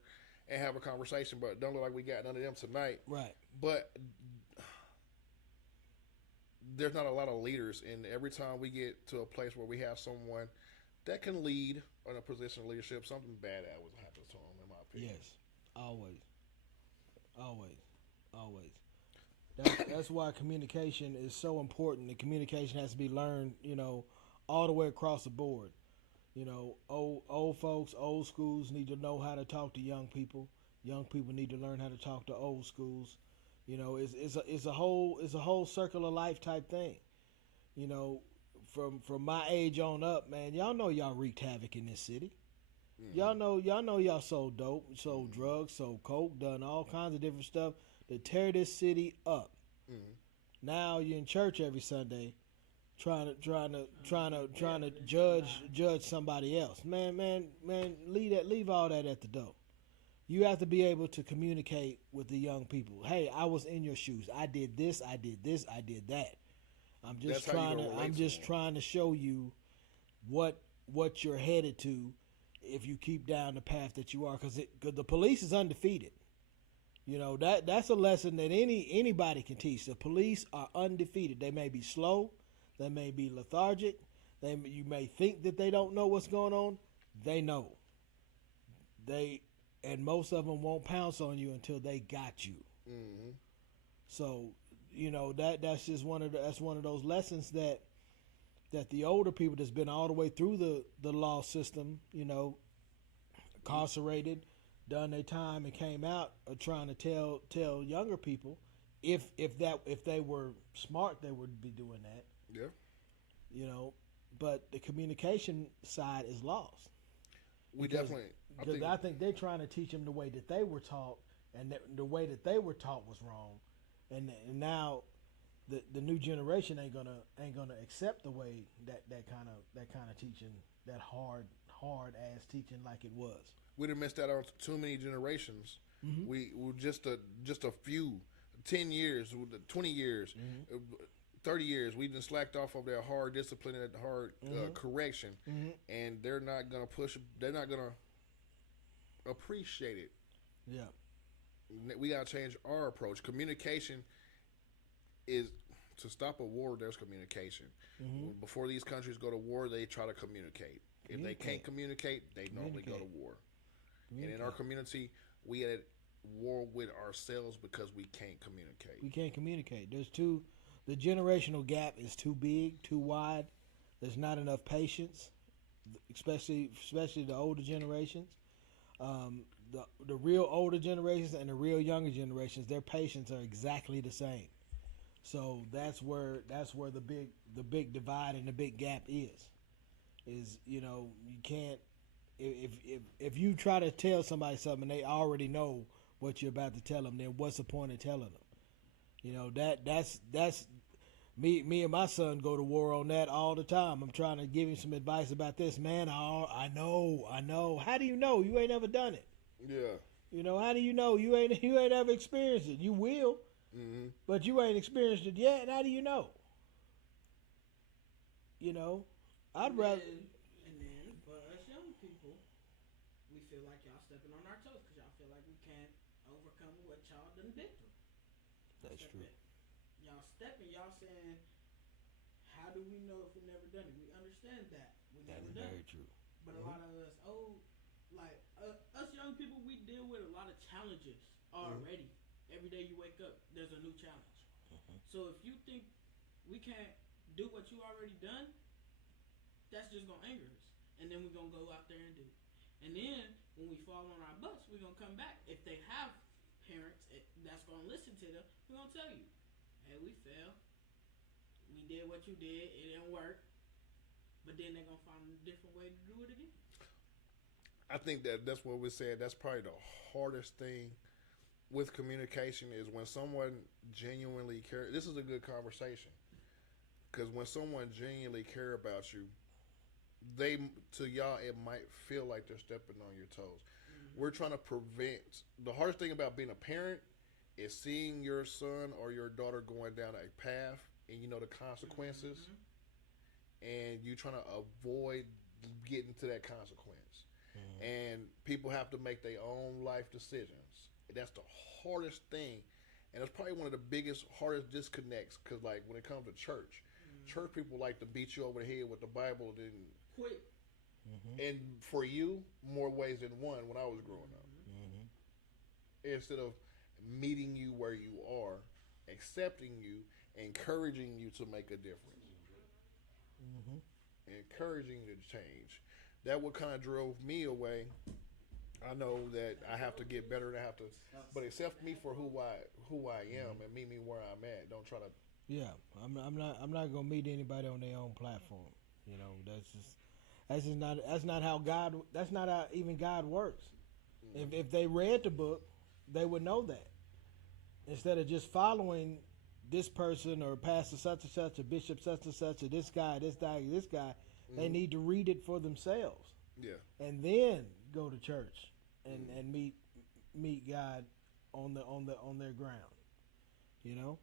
and have a conversation, but don't look like we got none of them tonight. Right. But there's not a lot of leaders, and every time we get to a place where we have someone that can lead in a position of leadership, something bad always happens to them, in my opinion. Yes, always. That's why communication is so important. The communication has to be learned, all the way across the board. Old folks, old schools need to know how to talk to young people. Young people need to learn how to talk to old schools. It's a whole circle of life type thing. From my age on up, man, y'all know y'all wreaked havoc in this city. Mm-hmm. Y'all know y'all sold dope, sold drugs, sold coke, done all kinds of different stuff to tear this city up. Mm-hmm. Now you're in church every Sunday, trying to judge somebody else. Man, leave all that at the door. You have to be able to communicate with the young people. Hey, I was in your shoes. I did this, I did that. I'm just trying to show you what you're headed to if you keep down the path that you are, because the police is undefeated. That's a lesson that anybody can teach. The police are undefeated. They may be slow, they may be lethargic, you may think that they don't know what's going on. They know. And most of them won't pounce on you until they got you. Mm-hmm. So, that's just one of those lessons that the older people that's been all the way through the law system, incarcerated, done their time and came out, are trying to tell younger people, if they were smart, they would be doing that. Yeah. But the communication side is lost. I think they're trying to teach them the way that they were taught, and the way that they were taught was wrong, and now the new generation ain't gonna accept the way that kind of teaching, that hard ass teaching like it was. We'd have missed out on too many generations. Mm-hmm. We just a few, 10 years, 20 years, mm-hmm. 30 years. We just slacked off of that hard discipline and that hard mm-hmm. Correction, mm-hmm. and they're not gonna push. They're not gonna appreciate it. Yeah, we gotta change our approach. Communication is to stop a war. There's communication. Mm-hmm. Before these countries go to war, they try to communicate. If they can't communicate, they normally go to war. And in our community, we at war with ourselves because we can't communicate. We can't communicate. The generational gap is too big, too wide. There's not enough patience, especially the older generations. The real older generations and the real younger generations, their patience are exactly the same. So that's where the big divide and the big gap is you can't, if you try to tell somebody something and they already know what you're about to tell them, then what's the point of telling them? That's me and my son go to war on that all the time. I'm trying to give him some advice about this. Man, I know. How do you know? You ain't ever done it. Yeah. How do you know? You ain't ever experienced it. You will, mm-hmm. but you ain't experienced it yet. And how do you know? I'd rather. And then for us young people, we feel like y'all stepping on our toes because y'all feel like we can't overcome what y'all done been through. That's true. Y'all stepping, y'all saying, how do we know if we never done it? We understand that. We never done it. Very true. But mm-hmm. a lot of us, us young people, we deal with a lot of challenges already. Mm-hmm. Every day you wake up, there's a new challenge. Mm-hmm. So if you think we can't do what you already done, that's just going to anger us. And then we're going to go out there and do it. And then when we fall on our butts, we're going to come back. If they have parents that's going to listen to them, we're going to tell you, hey, we failed. We did what you did. It didn't work. But then they're going to find a different way to do it again. I think that's what we're saying. That's probably the hardest thing with communication is when someone genuinely cares. This is a good conversation. Because when someone genuinely cares about you, to y'all, it might feel like they're stepping on your toes. Mm-hmm. We're trying to prevent. The hardest thing about being a parent is seeing your son or your daughter going down a path and you know the consequences, and you trying to avoid getting to that consequence. And people have to make their own life decisions. That's the hardest thing, and it's probably one of the biggest, hardest disconnects. Because like when it comes to church people like to beat you over the head with the Bible, then Quick. and for you, more ways than one. When I was growing up, instead of meeting you where you are, accepting you, encouraging you to make a difference, encouraging you to change. That what kind of drove me away. I know that I have to get better, and I have to, but accept me for who I am, and meet me where I'm at. Don't try to. Yeah, I'm not gonna meet anybody on their own platform. You know, that's not how God. That's not how even God works. If they read the book, they would know that. Instead of just following this person or pastor such and such, or bishop such and such, or this guy, they need to read it for themselves. Yeah. And then go to church and meet God on their ground. You know,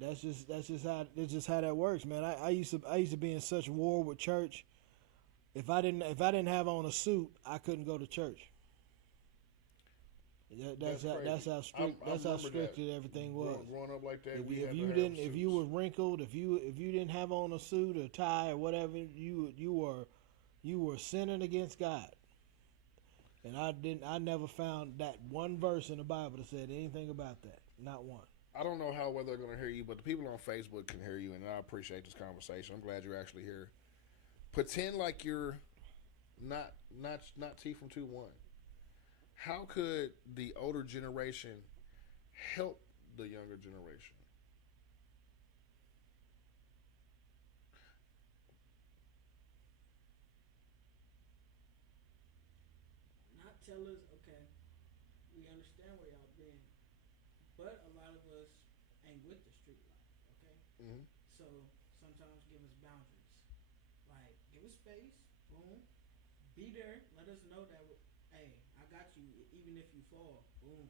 that's just how that works, man. I used to be in such war with church. If I didn't have on a suit, I couldn't go to church. That's how strict everything was. Growing up like that, if you were wrinkled, if you didn't have on a suit or tie or whatever, you were sinning against God. And I never found that one verse in the Bible that said anything about that. Not one. I don't know how well they're going to hear you, but the people on Facebook can hear you, and I appreciate this conversation. I'm glad you're actually here. Pretend like you're not T from 2-1. How could the older generation help the younger generation? Not tell us, okay, we understand where y'all been, but a lot of us ain't with the street life, okay? So sometimes give us boundaries. Like, give us space, boom, be there, let us know that, hey, I got you, even if you fall, boom.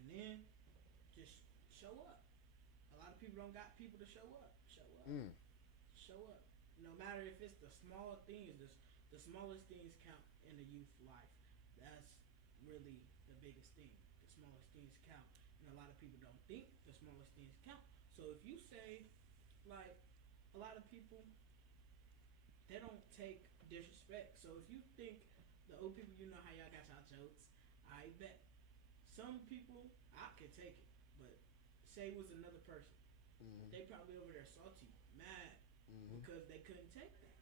And then, just show up. A lot of people don't got people to show up. Show up. No matter if it's the smaller things, the smallest things count in the youth life. That's really the biggest thing. The smallest things count. And a lot of people don't think the smallest things count. So if you say, like, a lot of people, they don't take disrespect. So if you think the old people, you know how y'all got y'all jokes, I bet some people, I could take it, but say it was another person, they probably over there salty, mad, because they couldn't take that.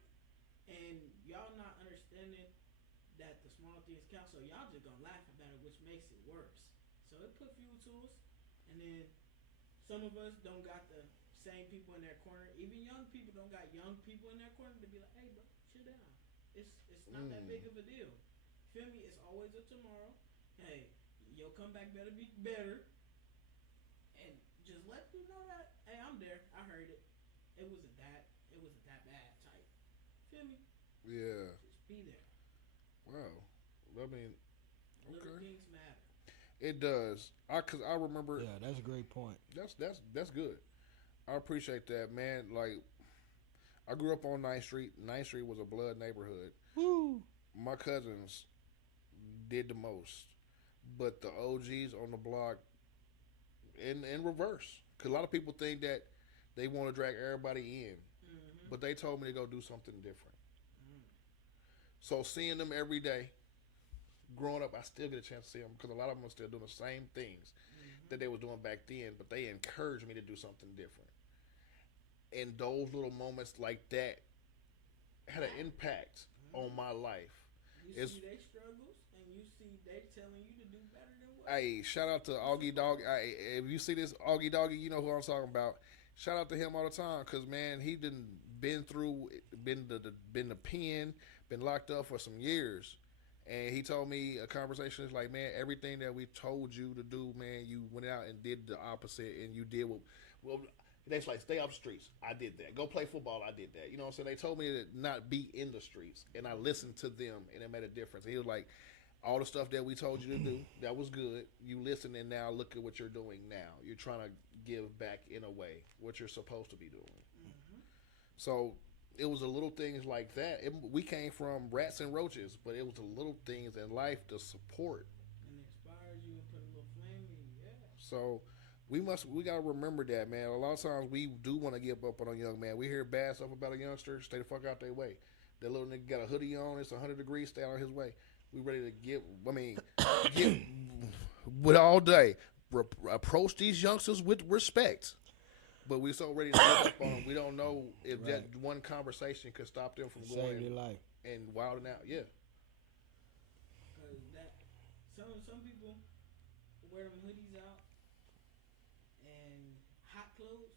And y'all not understanding that the small things count, so y'all just gonna laugh about it, which makes it worse. So it put fuel to us, and then some of us don't got the same people in their corner. Even young people don't got young people in their corner to be like, hey, bro, chill down. It's not that big of a deal. Feel me? It's always a tomorrow. Hey, your comeback better be better. And just let you know that, hey, I'm there. I heard it. It wasn't that bad type. Feel me? Yeah. Just be there. Wow. I mean, Little things matter. It does. Cause I remember. Yeah, that's a great point. That's good. I appreciate that, man. Like, I grew up on 9th Street. 9th Street was a blood neighborhood. Woo. My cousins did the most, but the OGs on the block in reverse. Cause a lot of people think that they want to drag everybody in, but they told me to go do something different. So seeing them every day, growing up, I still get a chance to see them because a lot of them are still doing the same things that they were doing back then, but they encouraged me to do something different. And those little moments like that had an impact on my life. You see their struggles, and you see they telling you to do better than what. Hey, shout out to Augie Dog. If you see this Augie Doggy, you know who I'm talking about. Shout out to him all the time, cause man, he done been the pen, been locked up for some years, and he told me a conversation is like, man, everything that we told you to do, man, you went out and did the opposite, and you did what. Well, they like stay off the streets. I did that. Go play football. I did that. You know what I'm saying? They told me to not be in the streets, and I listened to them, and it made a difference. He was like, all the stuff that we told you to do, that was good. You listened, and now look at what you're doing now. You're trying to give back in a way what you're supposed to be doing. Mm-hmm. So it was the little things like that. We came from rats and roaches, but it was the little things in life to support. And inspires you and put a little flame in you, yeah. So we gotta remember that, man. A lot of times we do want to give up on a young man. We hear bad stuff about a youngster, stay the fuck out their way. That little nigga got a hoodie on, it's 100 degrees, stay out of his way. We ready to get with all day. Approach these youngsters with respect. But we so ready to give up on them. We don't know if that one conversation could stop them from going their life and wilding out. Yeah. Because some people wear them hoodies out and hot clothes.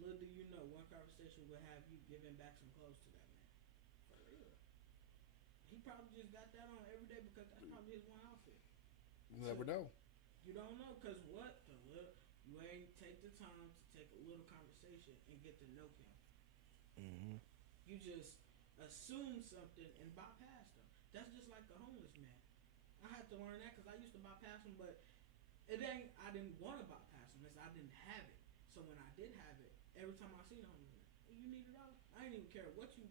Little do you know, one conversation will have you giving back some clothes to that man. For real. He probably just got that on every day because that's probably his one outfit. You never know. You don't know because what? You ain't take the time to take a little conversation and get to know him. Mm-hmm. You just assume something and bypass them. That's just like the homeless man. I had to learn that because I used to bypass them, but I didn't want to bypass them. I didn't have it. So when I did have it, every time I seen a homeless man, you need $1? I ain't even care what you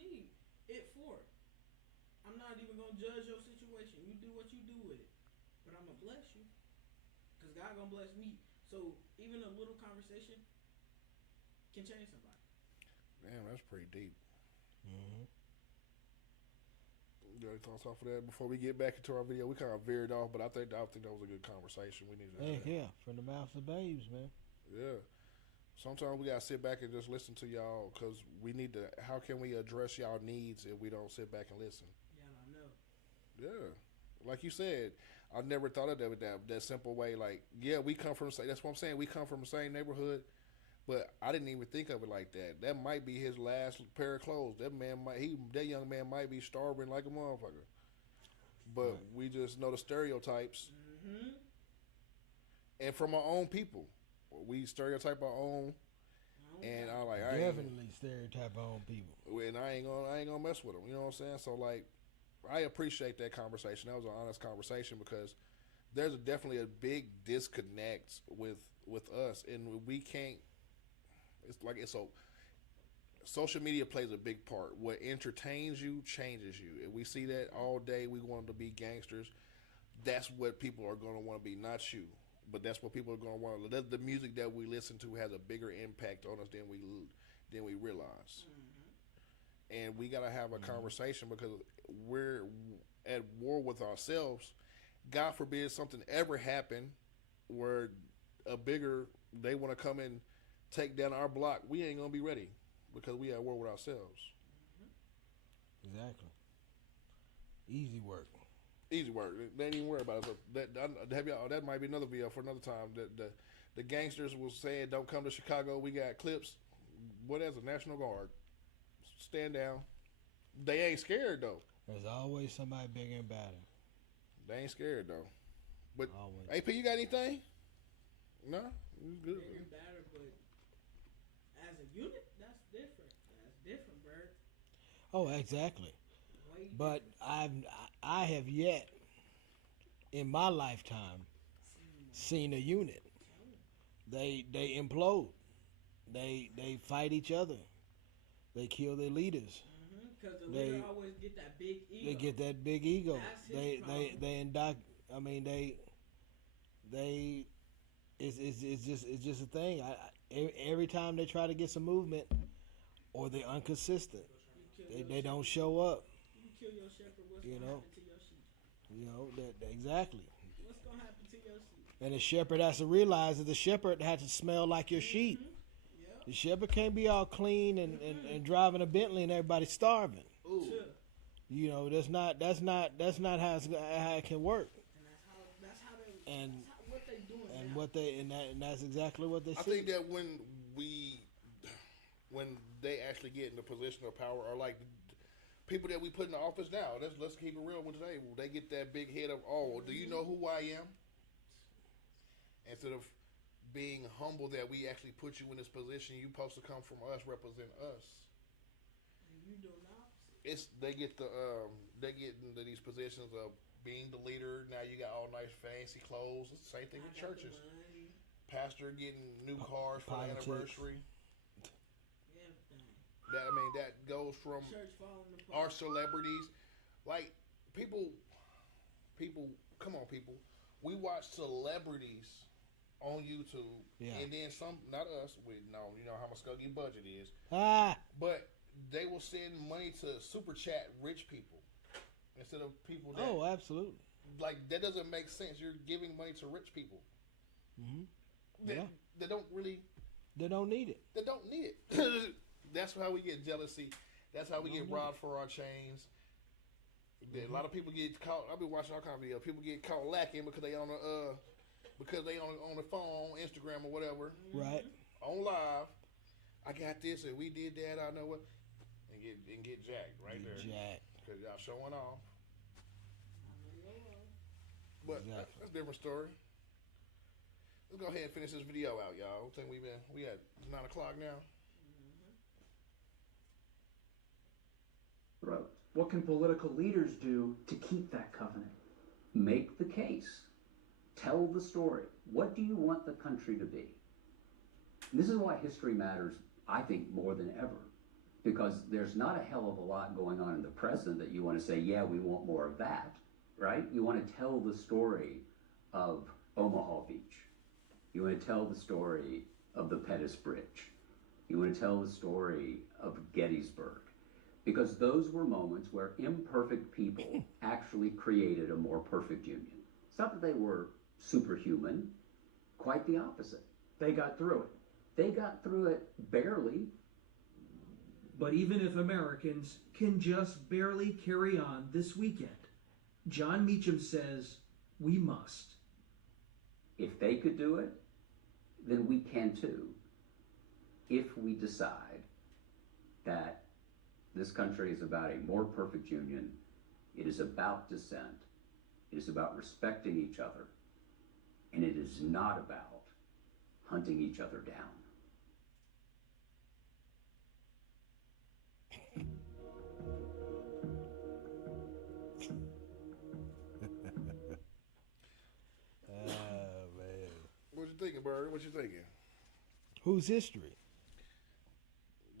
need it for. I'm not even gonna judge your situation. You do what you do with it, but I'm gonna bless you. Because God gonna bless me. So even a little conversation can change somebody. Damn, that's pretty deep. Mm-hmm. You got any thoughts off of that before we get back into our video? We kind of veered off, but I think that was a good conversation. We need to. Yeah, from the mouths of babes, man. Yeah. Sometimes we gotta sit back and just listen to y'all because we need to. How can we address y'all needs if we don't sit back and listen? Yeah, I know. Yeah, like you said. I never thought of that simple way. Like, yeah, we come from the same. That's what I'm saying. We come from the same neighborhood, but I didn't even think of it like that. That might be his last pair of clothes. That young man might be starving like a motherfucker. But we just know the stereotypes, and from our own people, we stereotype our own. And I like definitely stereotype our own people. And I ain't gonna mess with them. You know what I'm saying? So like. I appreciate that conversation. That was an honest conversation because there's definitely a big disconnect with us, and we can't. It's social media plays a big part. What entertains you changes you, and we see that all day. We want to be gangsters. That's what people are going to want to be, not you, but that's what people are going to want to. The music that we listen to has a bigger impact on us than we realize. And we got to have a conversation because we're at war with ourselves. God forbid something ever happen where they want to come and take down our block. We ain't going to be ready because we at war with ourselves. Exactly. Easy work. Easy work. They ain't even worry about it. So that might be another video for another time. The gangsters was saying, don't come to Chicago. We got clips. What as a National Guard? Stand down. They ain't scared though. There's always somebody bigger and badder. They ain't scared though. But always. AP, you got anything? No, good. Bigger and badder, but as a unit, that's different. That's different, Bert. Oh, exactly. But I have yet in my lifetime seen a unit. They implode. They fight each other. They kill their leaders. Because the leader always get that big ego. They get that big ego. It's just a thing. Every time they try to get some movement, or they're inconsistent, they don't show up. You kill your shepherd, what's going to happen to your sheep? You know exactly. What's going to happen to your sheep? And the shepherd has to realize that the shepherd has to smell like your sheep. The shepherd can't be all clean and driving a Bentley and everybody starving. Ooh. You know, that's not how it can work. And that's that's exactly what they. I think that when they actually get in the position of power, or like people that we put in the office now, let's keep it real with today. They get that big head of, do you know who I am? Instead of being humble that we actually put you in this position, you supposed to come from us, represent us. And you do the opposite. they get into these positions of being the leader. Now you got all nice fancy clothes. It's the same thing with churches. Pastor getting new cars for the anniversary. That goes from our celebrities. Like people. Come on, people. We watch celebrities on YouTube, and then some. Not us. You know how much Scuggy budget is. But they will send money to super chat rich people instead of people that. Oh, absolutely. Like that doesn't make sense. You're giving money to rich people. They don't really. They don't need it. They don't need it. That's how we get jealousy. That's how we get robbed for our chains. A lot of people get caught. I've been watching all kind of videos. People get caught lacking because they on the phone, Instagram or whatever. Right. On live. I got this and we did that. I know what. And get jacked right there. Because y'all showing off. But that's a different story. Let's go ahead and finish this video out, y'all. I think we at 9 o'clock now. What can political leaders do to keep that covenant? Make the case. Tell the story. What do you want the country to be? And this is why history matters, I think, more than ever. Because there's not a hell of a lot going on in the present that you want to say, yeah, we want more of that, right? You want to tell the story of Omaha Beach. You want to tell the story of the Pettus Bridge. You want to tell the story of Gettysburg. Because those were moments where imperfect people actually created a more perfect union. It's not that they were superhuman, quite the opposite. They got through it. They got through it barely. But even if Americans can just barely carry on this weekend, John Meacham says we must. If they could do it, then we can too. If we decide that this country is about a more perfect union, it is about dissent, it is about respecting each other, and it is not about hunting each other down. Man. What you thinking, Bird? What you thinking? Whose history?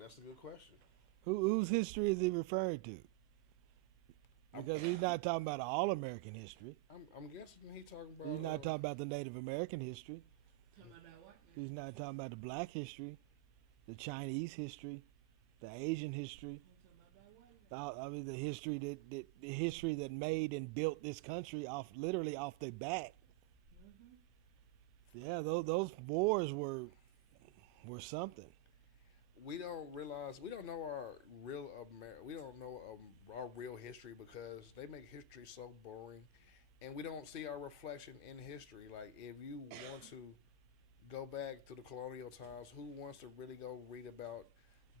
That's a good question. Whose history is he referring to? Because he's not talking about all American history. I'm guessing he's talking about. He's not talking about the Native American history. Talking about that white man. He's not talking about the black history, the Chinese history, the Asian history. I mean, the history that made and built this country literally off their back. Yeah, those wars were something. We don't realize, we don't know our real history because they make history so boring, and we don't see our reflection in history. Like, if you want to go back to the colonial times, who wants to really go read about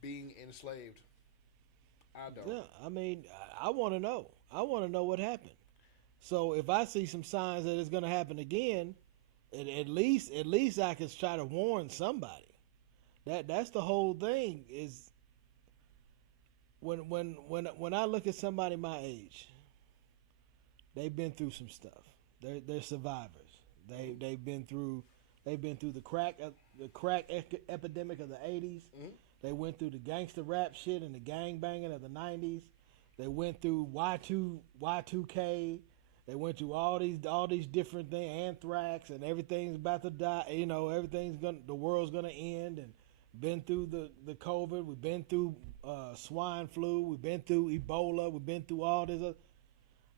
being enslaved? I don't. Yeah, I mean, I want to know. I want to know what happened. So if I see some signs that it's going to happen again, at least I can try to warn somebody. That's the whole thing. Is when I look at somebody my age, they've been through some stuff. They're survivors. They've been through the crack epidemic of the 80s. Mm-hmm. They went through the gangster rap shit and the gang banging of the 90s. They went through Y2K. They went through all these different things, anthrax, and everything's about to die. You know, the world's gonna end. And been through the COVID. We've been through swine flu. We've been through Ebola. We've been through all this.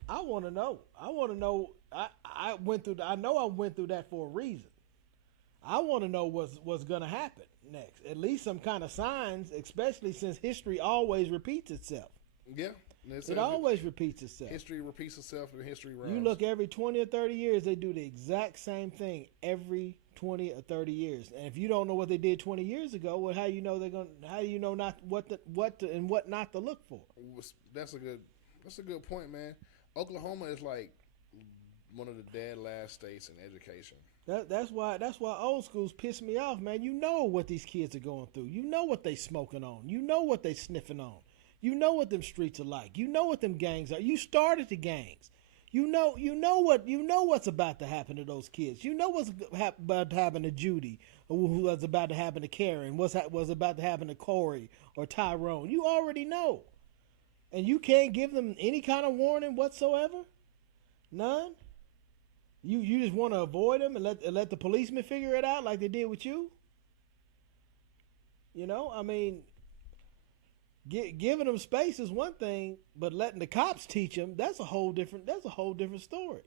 I want to know. I went through. I know I went through that for a reason. I want to know what's going to happen next. At least some kind of signs, especially since history always repeats itself. Yeah. It always repeats itself. History repeats itself and history runs. You look every 20 or 30 years, they do the exact same thing every 20 or 30 years. And if you don't know what they did 20 years ago, well, how do you know not what not to look for? That's a good point, man. Oklahoma is like one of the dead last states in education. That's why old schools piss me off, man. You know what these kids are going through. You know what they smoking on. You know what they sniffing on. You know what them streets are like. You know what them gangs are. You started the gangs. You know what's about to happen to those kids. You know what's about to happen to Judy, or what's about to happen to Karen, what's about to happen to Corey or Tyrone. You already know. And you can't give them any kind of warning whatsoever? None? You just want to avoid them and let the policemen figure it out like they did with you? You know, I mean, giving them space is one thing, but letting the cops teach them, that's a whole different story.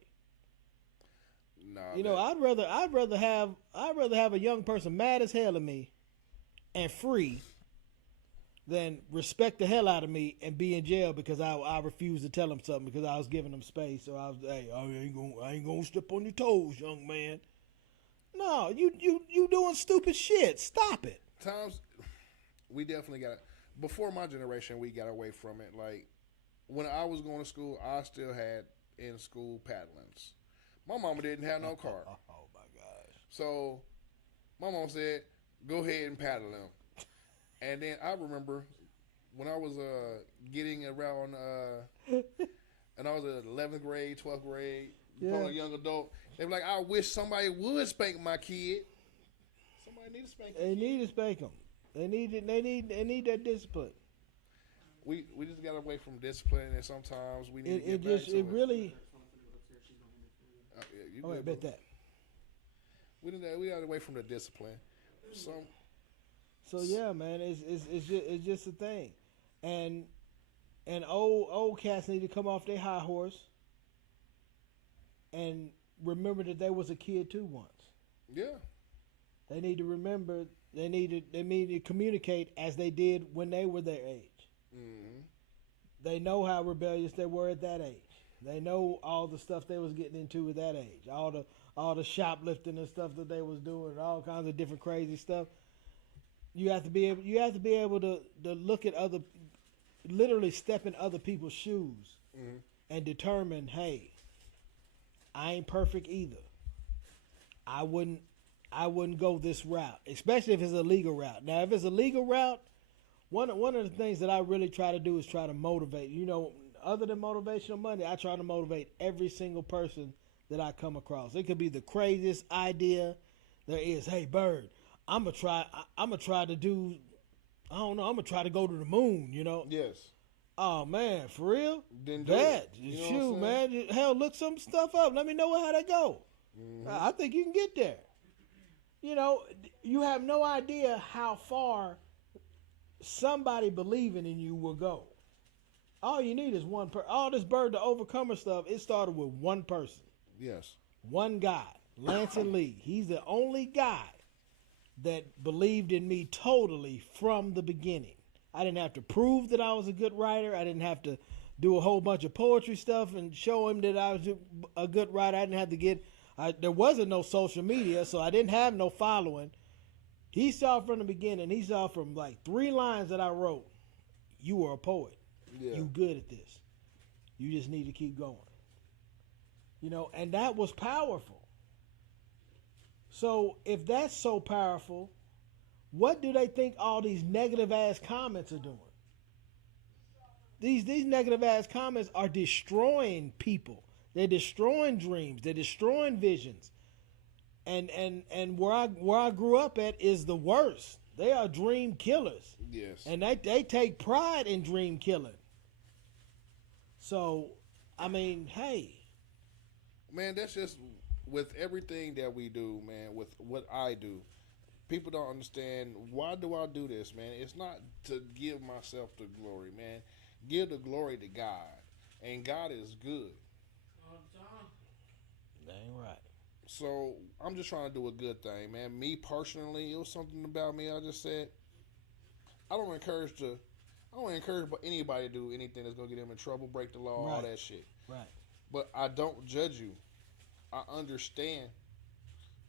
Nah, you know, I'd rather have a young person mad as hell at me and free than respect the hell out of me and be in jail because I refused to tell him something because I was giving him space, or I ain't gonna step on your toes, young man. No, you doing stupid shit. Stop it. Times we definitely got. Before my generation, we got away from it. Like when I was going to school, I still had in school paddlings. My mama didn't have no car. Oh my gosh. So my mom said, "Go ahead and paddle them." And then I remember when I was getting around, and I was in 11th grade, 12th grade, becoming a young adult. They were like, "I wish somebody would spank my kid." Somebody need to spank. They need to spank them. They need that discipline. We just got away from discipline, and sometimes we need to get back to it. Really. Oh, I bet that. We got away from the discipline. So yeah, man, it's just a thing, and old cats need to come off their high horse and remember that they was a kid too once. Yeah. They need to remember. They need to communicate as they did when they were their age. Mm-hmm. They know how rebellious they were at that age. They know all the stuff they was getting into at that age. All the shoplifting and stuff that they was doing, and all kinds of different crazy stuff. You have to be able to look at literally step in other people's shoes and determine, hey, I ain't perfect either. I wouldn't go this route, especially if it's a legal route. Now, if it's a legal route, one of the things that I really try to do is try to motivate. You know, other than motivational money, I try to motivate every single person that I come across. It could be the craziest idea there is. Hey, Bird, I'm gonna try to do. I don't know. I'm gonna try to go to the moon. You know. Yes. Oh man, for real? Then Bad. Shoot, man. Hell, look some stuff up. Let me know how that go. Mm-hmm. I think you can get there. You know, you have no idea how far somebody believing in you will go. All you need is one person. All this Bird to Overcomer stuff, it started with one person. Yes. One guy, Lansing Lee. He's the only guy that believed in me totally from the beginning. I didn't have to prove that I was a good writer. I didn't have to do a whole bunch of poetry stuff and show him that I was a good writer. I didn't have to get... there wasn't no social media, so I didn't have no following. He saw from the beginning. He saw from like 3 lines that I wrote, you were a poet. Yeah. You good at this. You just need to keep going. You know, and that was powerful. So if that's so powerful, what do they think all these negative ass comments are doing? These negative ass comments are destroying people. They're destroying dreams. They're destroying visions. And where I grew up at is the worst. They are dream killers. Yes. And they take pride in dream killing. So, I mean, hey. Man, that's just with everything that we do, man, with what I do. People don't understand, why do I do this, man? It's not to give myself the glory, man. Give the glory to God. And God is good. That ain't right. So I'm just trying to do a good thing, man. Me personally, it was something about me. I just said, I don't encourage anybody to do anything that's gonna get them in trouble, break the law, all that shit. Right. But I don't judge you. I understand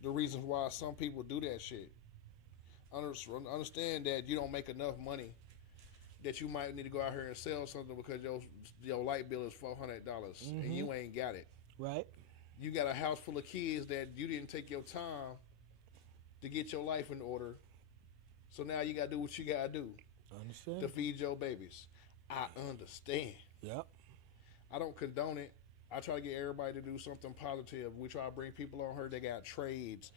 the reasons why some people do that shit. Understand that you don't make enough money that you might need to go out here and sell something because your light bill is $400 and you ain't got it. Right. You got a house full of kids that you didn't take your time to get your life in order. So now you got to do what you got to do Understand. to feed your babies. I understand. Yep. I don't condone it. I try to get everybody to do something positive. We try to bring people on here that got trades,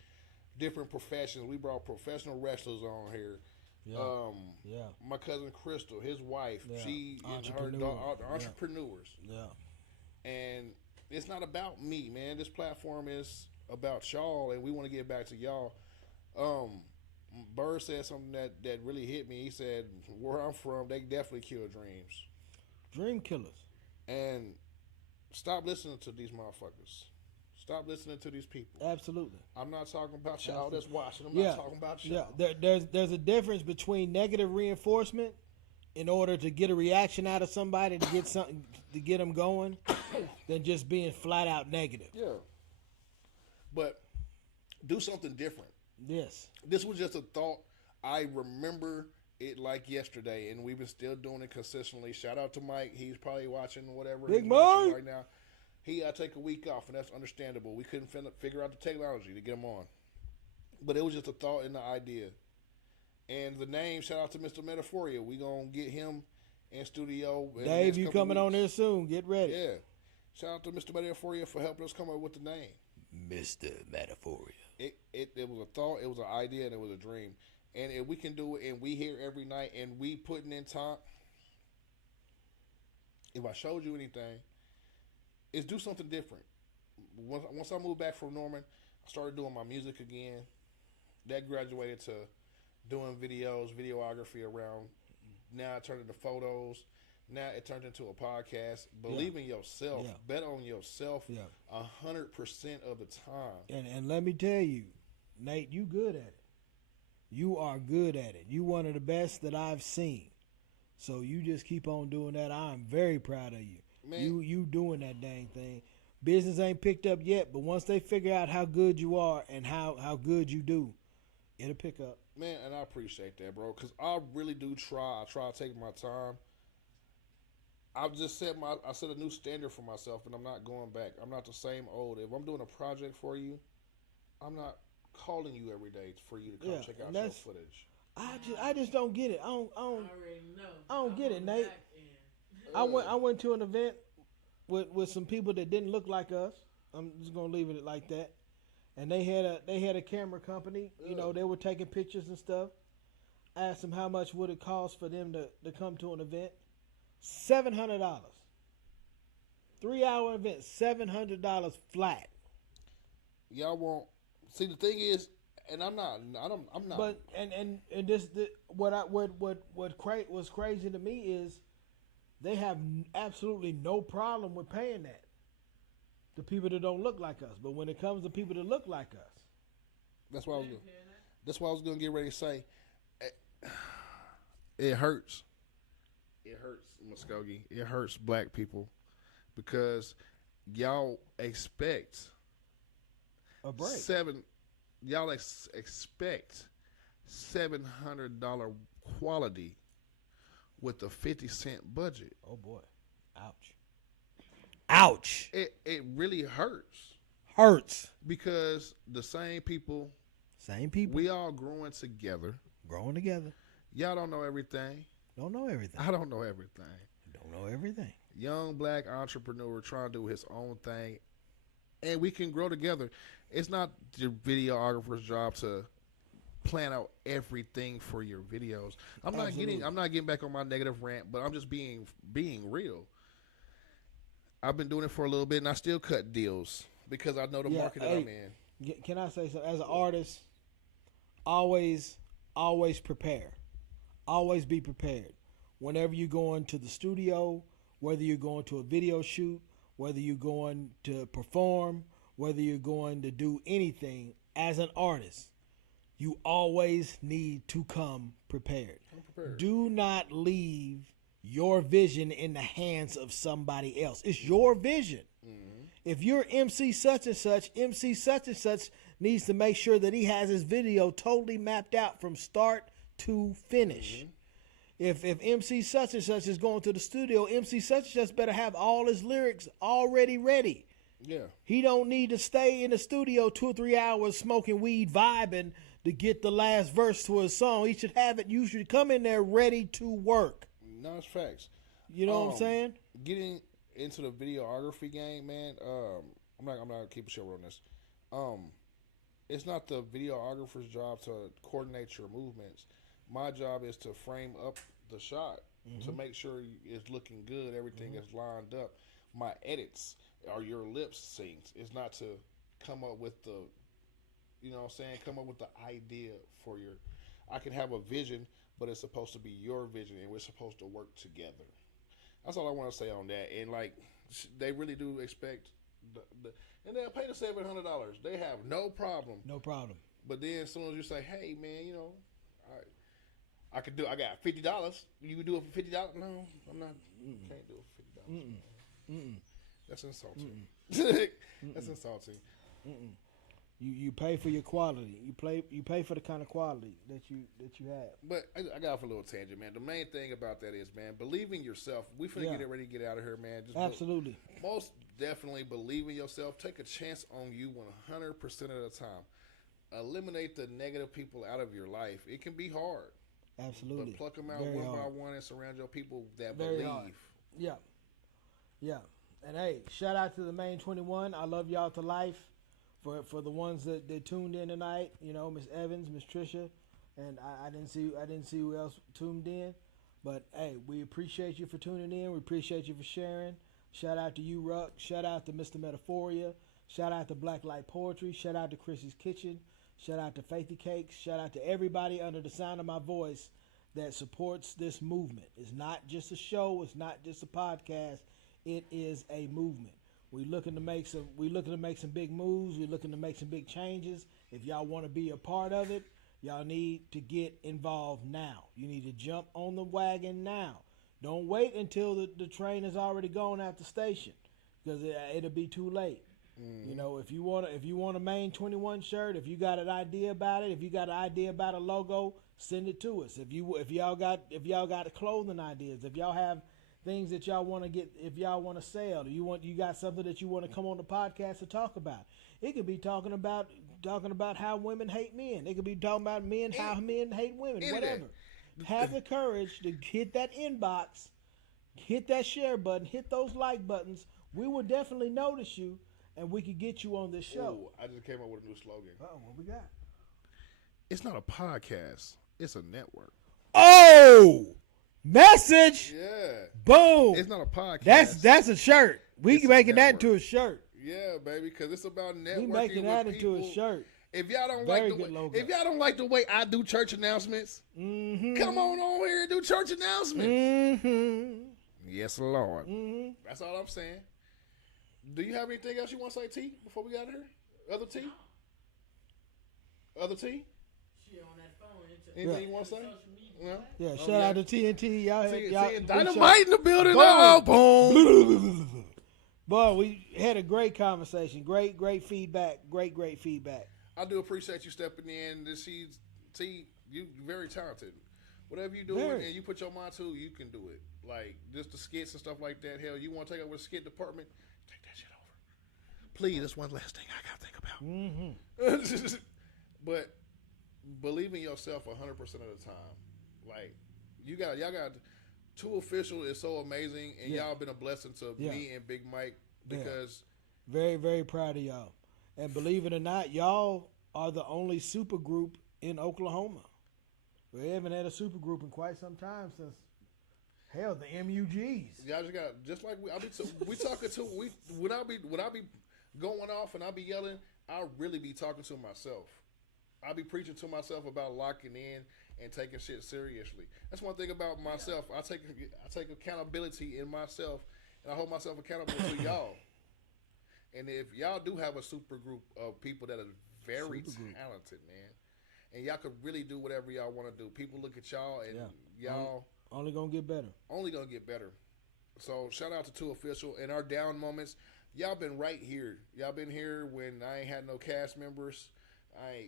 different professions. We brought professional wrestlers on here. Yeah. My cousin Crystal, his wife, she and her entrepreneurs. Yeah. And it's not about me, man. This platform is about y'all, and we want to get back to y'all. Bird said something that really hit me. He said, where I'm from, they definitely kill dreams. Dream killers. And stop listening to these motherfuckers. Stop listening to these people. Absolutely. I'm not talking about y'all that's watching. I'm not talking about y'all. Yeah, there's a difference between negative reinforcement in order to get a reaction out of somebody to get something to get them going than just being flat out negative. Yeah. But do something different. Yes. This was just a thought. I remember it like yesterday, and we've been still doing it consistently. Shout out to Mike. He's probably watching whatever Big he's Mike watching right now. He got to take a week off, and that's understandable. We couldn't figure out the technology to get him on. But it was just a thought and the idea. And the name, shout out to Mr. Metaphoria. We going to get him in studio. Dave, you coming on there soon. Get ready. Yeah. Shout out to Mr. Metaphoria for helping us come up with the name. Mr. Metaphoria. It was a thought, it was an idea, and it was a dream. And if we can do it, and we here every night, and we putting in time, if I showed you anything, is do something different. Once I moved back from Norman, I started doing my music again. That graduated to doing videos, videography around. Now it turned into photos. Now it turned into a podcast. Believe in yourself. Yeah. Bet on yourself 100% of the time. And let me tell you, Nate, you good at it. You are good at it. You one of the best that I've seen. So you just keep on doing that. I'm very proud of you. Man. You doing that dang thing. Business ain't picked up yet, but once they figure out how good you are and how good you do, it'll pick up. Man, and I appreciate that, bro, because I really do try. I try to take my time. I've just set a new standard for myself, and I'm not going back. I'm not the same old. If I'm doing a project for you, I'm not calling you every day for you to come check out your footage. I just don't get it. I don't get it, Nate. I went to an event with some people that didn't look like us. I'm just gonna leave it like that. And they had a camera company. You know, they were taking pictures and stuff. I asked them how much would it cost for them to come to an event. $700. 3-hour event, $700 flat. Y'all won't see. The thing is, and I'm not. But and this what was crazy to me is they have absolutely no problem with paying that to people that don't look like us. But when it comes to people that look like us, that's what I was going to get ready to say. It hurts. It hurts, Muskogee. It hurts black people because y'all expect a break. Y'all expect $700 quality with a 50-cent budget. Oh boy, ouch! It really hurts. Because the same people, we all growing together. Y'all don't know everything. Don't know everything. I don't know everything. Don't know everything. Young black entrepreneur trying to do his own thing, and we can grow together. It's not the videographer's job to plan out everything for your videos. I'm not getting back on my negative rant, but I'm just being real. I've been doing it for a little bit, and I still cut deals because I know the market that I'm in. Can I say something? As an artist, always prepare. Always be prepared. Whenever you're going to the studio, whether you're going to a video shoot, whether you're going to perform, whether you're going to do anything, as an artist, you always need to come prepared. Do not leave your vision in the hands of somebody else. It's your vision. Mm-hmm. If you're MC such and such needs to make sure that he has his video totally mapped out from start to finish. Mm-hmm. If MC such and such is going to the studio, MC such and such better have all his lyrics already ready. Yeah. He don't need to stay in the studio 2 or 3 hours smoking weed, vibing to get the last verse to his song. He should have it. You should come in there ready to work. No, it's facts. You know what I'm saying? Getting into the videography game, man. I'm not keeping short on this. It's not the videographer's job to coordinate your movements. My job is to frame up the shot to make sure it's looking good. Everything is lined up. My edits are your lip syncs. It's not to come up with the, you know what I'm saying, come up with the idea for your, I can have a vision, but it's supposed to be your vision and we're supposed to work together. That's all I want to say on that. And like, they really do expect, and they'll pay the $700. They have no problem. No problem. But then as soon as you say, hey man, you know, I could do, I got $50. You can do it for $50? No, I'm not. Can't do it for $50. That's insulting. That's insulting. You pay for your quality. You pay for the kind of quality that you have. But I got off a little tangent, man. The main thing about that is, man, believe in yourself. We finna get ready to get out of here, man. Just absolutely. Most definitely believe in yourself. Take a chance on you 100% of the time. Eliminate the negative people out of your life. It can be hard. Absolutely. But pluck them out one by one and surround your people that Very believe. Hard. Yeah. Yeah. And hey, shout out to the main 21. I love y'all to life. For the ones that tuned in tonight, you know, Miss Evans, Miss Trisha, and I didn't see who else tuned in, but hey, we appreciate you for tuning in. We appreciate you for sharing. Shout out to you, Ruck. Shout out to Mr. Metaphoria. Shout out to Black Light Poetry. Shout out to Chrissy's Kitchen. Shout out to Faithy Cakes. Shout out to everybody under the sound of my voice that supports this movement. It's not just a show. It's not just a podcast. It is a movement. We're looking to make some big moves. We're looking to make some big changes. If y'all want to be a part of it, y'all need to get involved now. You need to jump on the wagon now. Don't wait until the train has already gone out the station, because it'll be too late. You know, if you want a main 21 shirt, if you got an idea about it, if you got an idea about a logo, send it to us. If y'all got clothing ideas, if y'all have things that y'all want to get, if y'all want to sell, you got something that you want to come on the podcast to talk about. It could be talking about how women hate men. It could be talking about how men hate women. Whatever. Have the courage to hit that inbox, hit that share button, hit those like buttons. We will definitely notice you, and we could get you on this show. Ooh, I just came up with a new slogan. What we got? It's not a podcast. It's a network. Oh! Message. Yeah. Boom. It's not a podcast. That's a shirt. We making that into a shirt. Yeah, baby, because it's about networking. We making that into a shirt. If y'all don't like the way I do church announcements, come on here and do church announcements. Yes, Lord. That's all I'm saying. Do you have anything else you want to say, T, before we got here? Other T? She on that phone. Anything you want to say? Yeah, shout out to TNT. Y'all Dynamite in the building. Oh, boom. Boy, we had a great conversation. Great feedback. Great feedback. I do appreciate you stepping in. T, you very talented. Whatever you do and you put your mind to, you can do it. Like, just the skits and stuff like that. Hell, you want to take over the skit department? Take that shit over. Please, that's one last thing I got to think about. But believe in yourself 100% of the time. Like, y'all got Two Official is so amazing, and y'all been a blessing to me and Big Mike because very, very proud of y'all. And believe it or not, y'all are the only super group in Oklahoma. We haven't had a super group in quite some time since hell the MUGs. Y'all just like we talking to when I be going off and I be yelling, I'll really be talking to myself. I'll be preaching to myself about locking in and taking shit seriously. That's one thing about myself. I take accountability in myself, and I hold myself accountable to y'all. And if y'all do have a super group of people that are very talented, man, and y'all could really do whatever y'all want to do. People look at y'all, and y'all only gonna get better. Only gonna get better. So shout out to Two Official and our down moments. Y'all been right here. Y'all been here when I ain't had no cast members.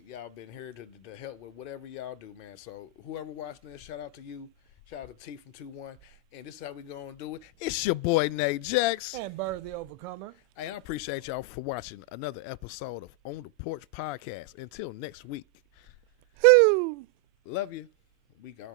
Y'all been here to help with whatever y'all do, man. So whoever watching this, shout out to you. Shout out to T from 2-1. And this is how we gonna do it. It's your boy Nate Jax. And Bird the Overcomer. Hey, I appreciate y'all for watching another episode of On the Porch Podcast. Until next week. Whoo! Love you. We gone.